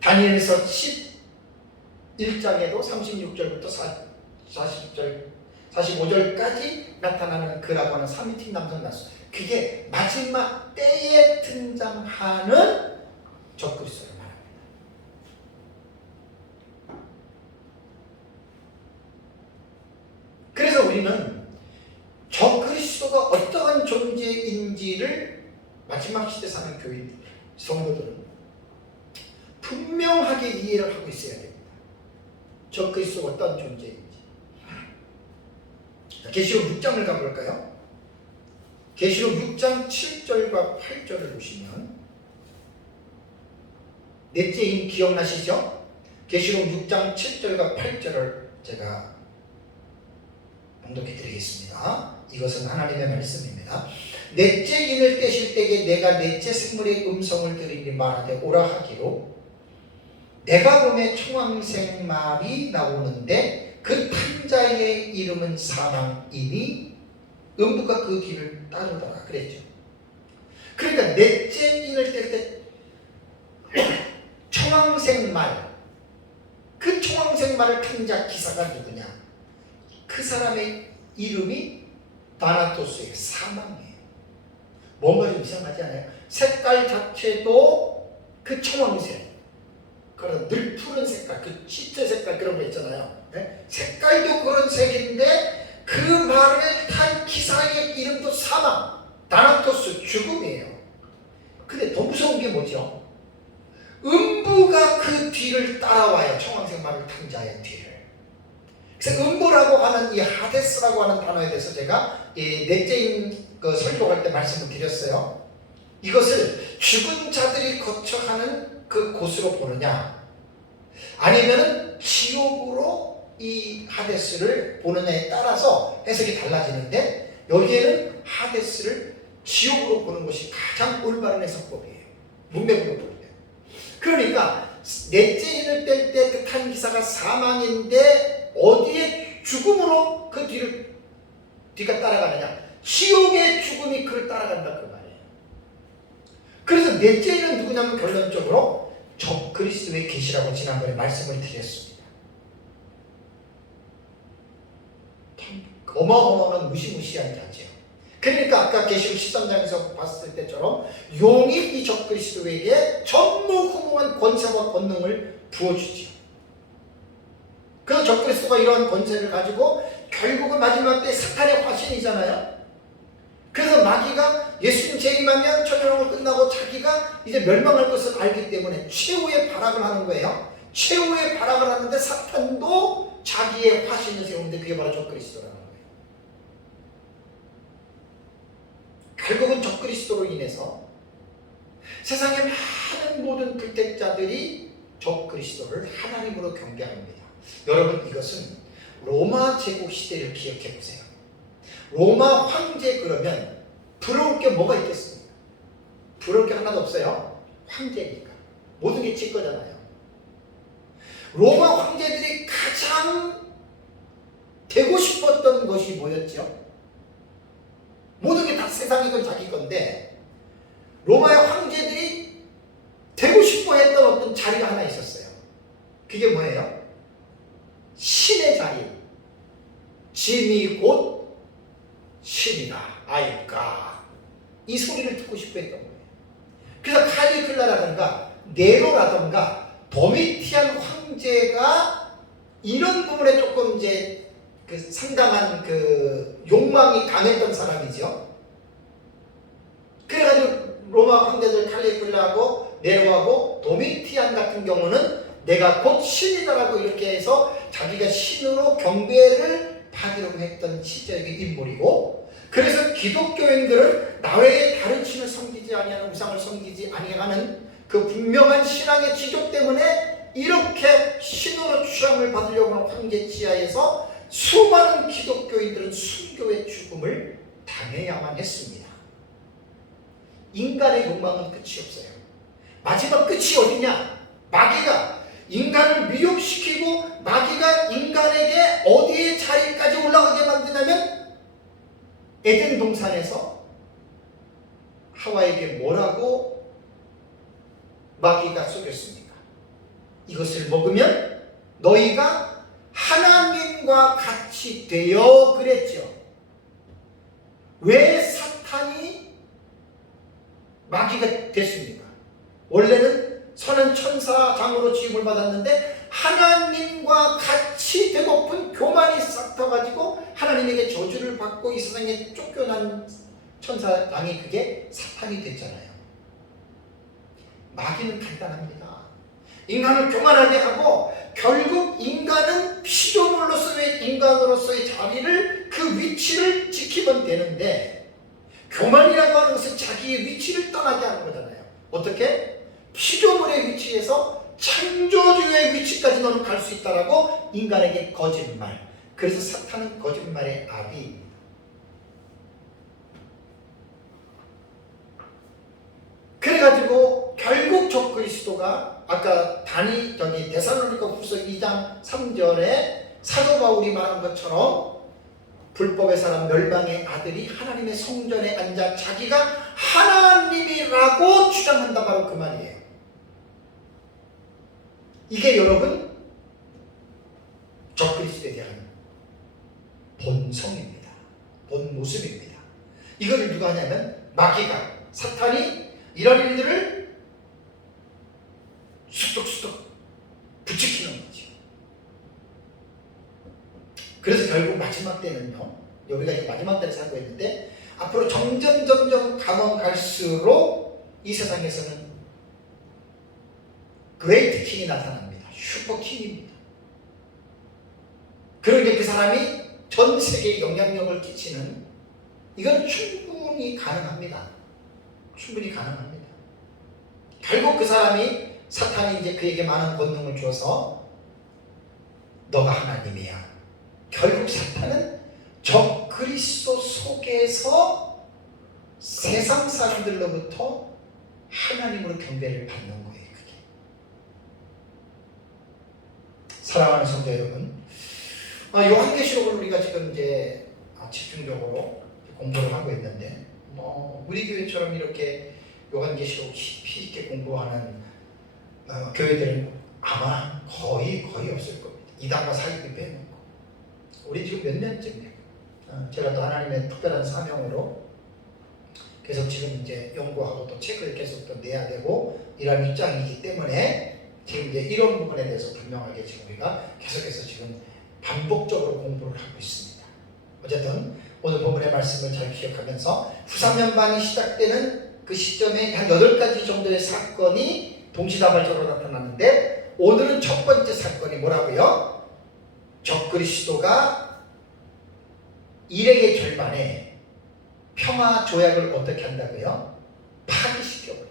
다니엘서 11장에도 36절부터 45절까지 나타나는 그라고 하는 3인칭 남성 단수. 그게 마지막 때에 등장하는 적그리스도를 말합니다. 그래서 우리는 적그리스도가 어떠한 존재인지를 마지막 시대 사는 교인, 성도들은 분명하게 이해를 하고 있어야 됩니다. 적그리스도가 어떤 존재인지. 계시록 6장을 가볼까요? 계시록 6장 7절과 8절을 보시면, 넷째인 기억나시죠? 계시록 6장 7절과 8절을 제가 봉독해 드리겠습니다. 이것은 하나님의 말씀입니다. 넷째 인을 떼실 때에 내가 넷째 생물의 음성을 들으니 말하되 오라 하기로, 내가 보매 청황색 말이 나오는데 그 탄자의 이름은 사망이니 음부가 그 길을 따르더라 그랬죠. 그러니까 넷째 인을 뗄 때 청황색 말, 그 청황색 말을 탄 자 기사가 누구냐? 그 사람의 이름이 다나토스예요. 사망이에요. 뭔가 좀 이상하지 않아요? 색깔 자체도 그 청황색, 그런 늘 푸른 색깔, 그 짙은 색깔 그런 거 있잖아요. 네? 색깔도 그런 색인데 그 말을 탄 기사의 이름도 사망, 다나토스, 죽음이에요. 근데 더 무서운 게 뭐죠? 음부가 그 뒤를 따라와요. 청황색 말을 탄 자의 뒤를. 그래서 음부라고 하는 이 하데스라고 하는 단어에 대해서 제가 넷째인 설교할 때 말씀을 드렸어요. 이것을 죽은 자들이 거쳐가는 그 곳으로 보느냐, 아니면은 지옥으로 이 하데스를 보느냐에 따라서 해석이 달라지는데, 여기에는 하데스를 지옥으로 보는 것이 가장 올바른 해석법이에요. 문맥으로 볼 때. 그러니까 넷째 인을 뗄 때 그 탄 기사가 사망인데 어디에 죽음으로 그 뒤가 따라가느냐? 지옥의 죽음이 그를 따라간다 그 말이에요. 그래서 넷째 인은 누구냐면 결론적으로 적그리스도의 계시라고 지난번에 말씀을 드렸습니다. 어마어마한 무시무시한 자죠. 그러니까 아까 계시록 13장에서 봤을 때처럼 용이 이 적그리스도에게 전무후무한 권세와 권능을 부어주죠. 그래서 적그리스도가 이러한 권세를 가지고 결국은 마지막 때 사탄의 화신이잖아요. 그래서 마귀가 예수님 재림하면 천년왕국 끝나고 자기가 이제 멸망할 것을 알기 때문에 최후의 발악을 하는 거예요. 최후의 발악을 하는데 사탄도 자기의 화신을 세우는데 그게 바로 적그리스도라는 거예요. 결국은 적그리스도로 인해서 세상의 많은 모든 불택자들이 적그리스도를 하나님으로 경배합니다. 여러분, 이것은 로마 제국 시대를 기억해 보세요. 로마 황제 그러면 부러울 게 뭐가 있겠습니까? 부러울 게 하나도 없어요. 황제니까. 모든 게 지 거잖아요. 로마 황제들이 가장 되고 싶었던 것이 뭐였죠? 모든 게 다 세상이건 자기 건데, 로마의 황제들이 되고 싶어 했던 어떤 자리가 하나 있었어요. 그게 뭐예요? 신의 자리. 짐이 곧 신이다. 아이가. 이 소리를 듣고 싶어 했던 거예요. 그래서 칼리글라라든가 네로라든가 도미티안 황제가 이런 부분에 조금 이제 그 상당한 그 욕망이 강했던 사람이죠. 그래가지고 로마 황제들 칼리글라하고 네로하고 도미티안 같은 경우는 내가 곧 신이다라고 이렇게 해서 자기가 신으로 경배를 받으려고 했던 시적인 인물이고, 그래서 기독교인들은 나 외에 다른 신을 섬기지 아니하는, 우상을 섬기지 아니하는 그 분명한 신앙의 지조 때문에 이렇게 신으로 추앙을 받으려고 하는 황제 지하에서 수많은 기독교인들은 순교의 죽음을 당해야만 했습니다. 인간의 욕망은 끝이 없어요. 마지막 끝이 어디냐? 마귀가 인간을 미혹시키고 마귀가 인간에게 어디의 자리까지 올라가게 만드냐면 에덴 동산에서 하와에게 뭐라고 마귀가 속였습니까? 이것을 먹으면 너희가 하나님과 같이 되어 그랬죠. 왜 사탄이 마귀가 됐습니까? 원래는 선한 천사장으로 지음을 받았는데 하나님과 같이 되고픈 교만이 싹 터가지고 하나님에게 저주를 받고 이 세상에 쫓겨난 천사장이 그게 사탄이 됐잖아요. 마귀는 간단합니다. 인간을 교만하게 하고 결국 인간은 피조물로서의 인간으로서의 자리를, 그 위치를 지키면 되는데, 교만이라고 하는 것은 자기의 위치를 떠나게 하는 거잖아요. 어떻게? 피조물의 위치에서 창조주의 위치까지 너는 갈 수 있다라고 인간에게 거짓말. 그래서 사탄은 거짓말의 아비입니다. 그래가지고 결국 적그리스도가 아까 데살로니가 후서 2장 3절에 사도 바울이 말한 것처럼 불법의 사람 멸망의 아들이 하나님의 성전에 앉아 자기가 하나님이라고 주장한다, 바로 그 말이에요. 이게 여러분 적그리스도에 대한 본성입니다. 본 모습입니다. 이걸 누가 하냐면 마귀가, 사탄이 이런 일들을 수덕수덕 부추기는 거죠. 그래서 결국 마지막 때는요, 우리가 이제 마지막 때를 살고 있는데 앞으로 점점 가면 갈수록 이 세상에서는 그레이트 킹이 나타납니다. 슈퍼 킹입니다. 그런데 그 사람이 전 세계에 영향력을 끼치는, 이건 충분히 가능합니다. 충분히 가능합니다. 결국 그 사람이 사탄이 이제 그에게 많은 권능을 줘서 너가 하나님이야. 결국 사탄은 적그리스도 속에서 세상 사람들로부터 하나님으로 경배를 받는 거예요. 그게. 사랑하는 성도 여러분, 요한계시록을 우리가 지금 이제 집중적으로 공부를 하고 있는데, 우리 교회처럼 이렇게 요한계시록 깊이 있게 공부하는 교회들은 아마 거의 없을 겁니다. 이단과 사이비 빼놓고. 우리 지금 몇 년째입니까? 제가 또 하나님의 특별한 사명으로 계속 지금 이제 연구하고 또 책을 계속 또 내야 되고 이런 입장이기 때문에 지금 이제 이런 부분에 대해서 분명하게 지금 우리가 계속해서 지금 반복적으로 공부를 하고 있습니다. 어쨌든 오늘 본문의 말씀을 잘 기억하면서 후삼년반이 시작되는 그 시점에 한 8가지 정도의 사건이 동시다발적으로 나타났는데, 오늘은 첫 번째 사건이 뭐라고요? 적그리스도가 일행의 절반에 평화 조약을 어떻게 한다고요? 파기시켜버린다.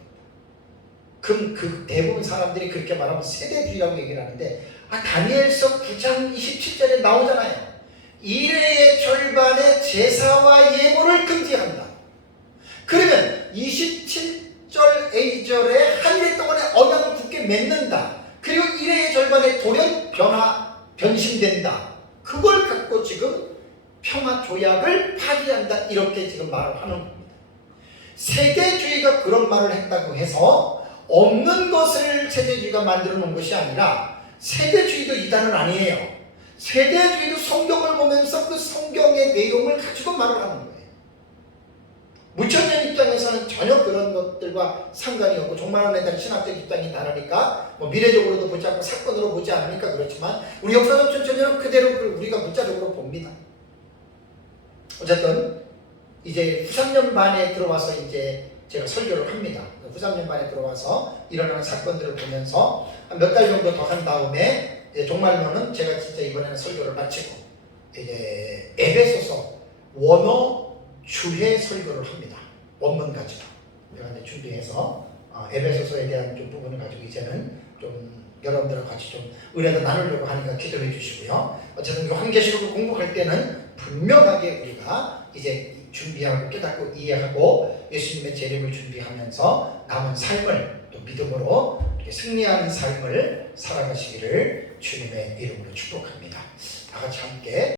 그럼 그 대부분 사람들이 그렇게 말하면 세대주의라고 얘기를 하는데, 다니엘서 9장 27절에 나오잖아요. 일행의 절반의 제사와 예물을 금지한다. 그러면 27절 A절에 한 일 동안에 언약을 굳게 맺는다. 그리고 일행의 절반의 돌연 변심된다. 그걸 갖고 지금 평화 조약을 파기한다, 이렇게 지금 말을 하는 겁니다. 세대주의가 그런 말을 했다고 해서 없는 것을 세대주의가 만들어 놓은 것이 아니라, 세대주의도 이단은 아니에요. 세대주의도 성경을 보면서 그 성경의 내용을 가지고 말을 하는 거예요. 무천년 입장에서는 전혀 그런 것들과 상관이 없고, 종말론에 대한 신학적 입장이 다르니까 미래적으로도 보지 않고 사건으로 보지 않으니까 그렇지만, 우리 역사적 천천히는 그대로 우리가 문자적으로 봅니다. 어쨌든 이제 후삼년반에 들어와서 이제 제가 설교를 합니다. 후삼년반에 들어와서 일어나는 사건들을 보면서 몇 달 정도 더 한 다음에 종말론은 제가 진짜 이번에는 설교를 마치고 이제 에베소서 원어 주해 설교를 합니다. 원문 가지고 제가 이제 준비해서 에베소서에 대한 좀 부분을 가지고 이제는 좀 여러분들과 같이 좀 은혜도 나누려고 하니까 기도해 주시고요. 어쨌든 요한계시록을 공부할 때는 분명하게 우리가 이제 준비하고 깨닫고 이해하고 예수님의 재림을 준비하면서 남은 삶을 또 믿음으로 이렇게 승리하는 삶을 살아가시기를 주님의 이름으로 축복합니다. 다 같이 함께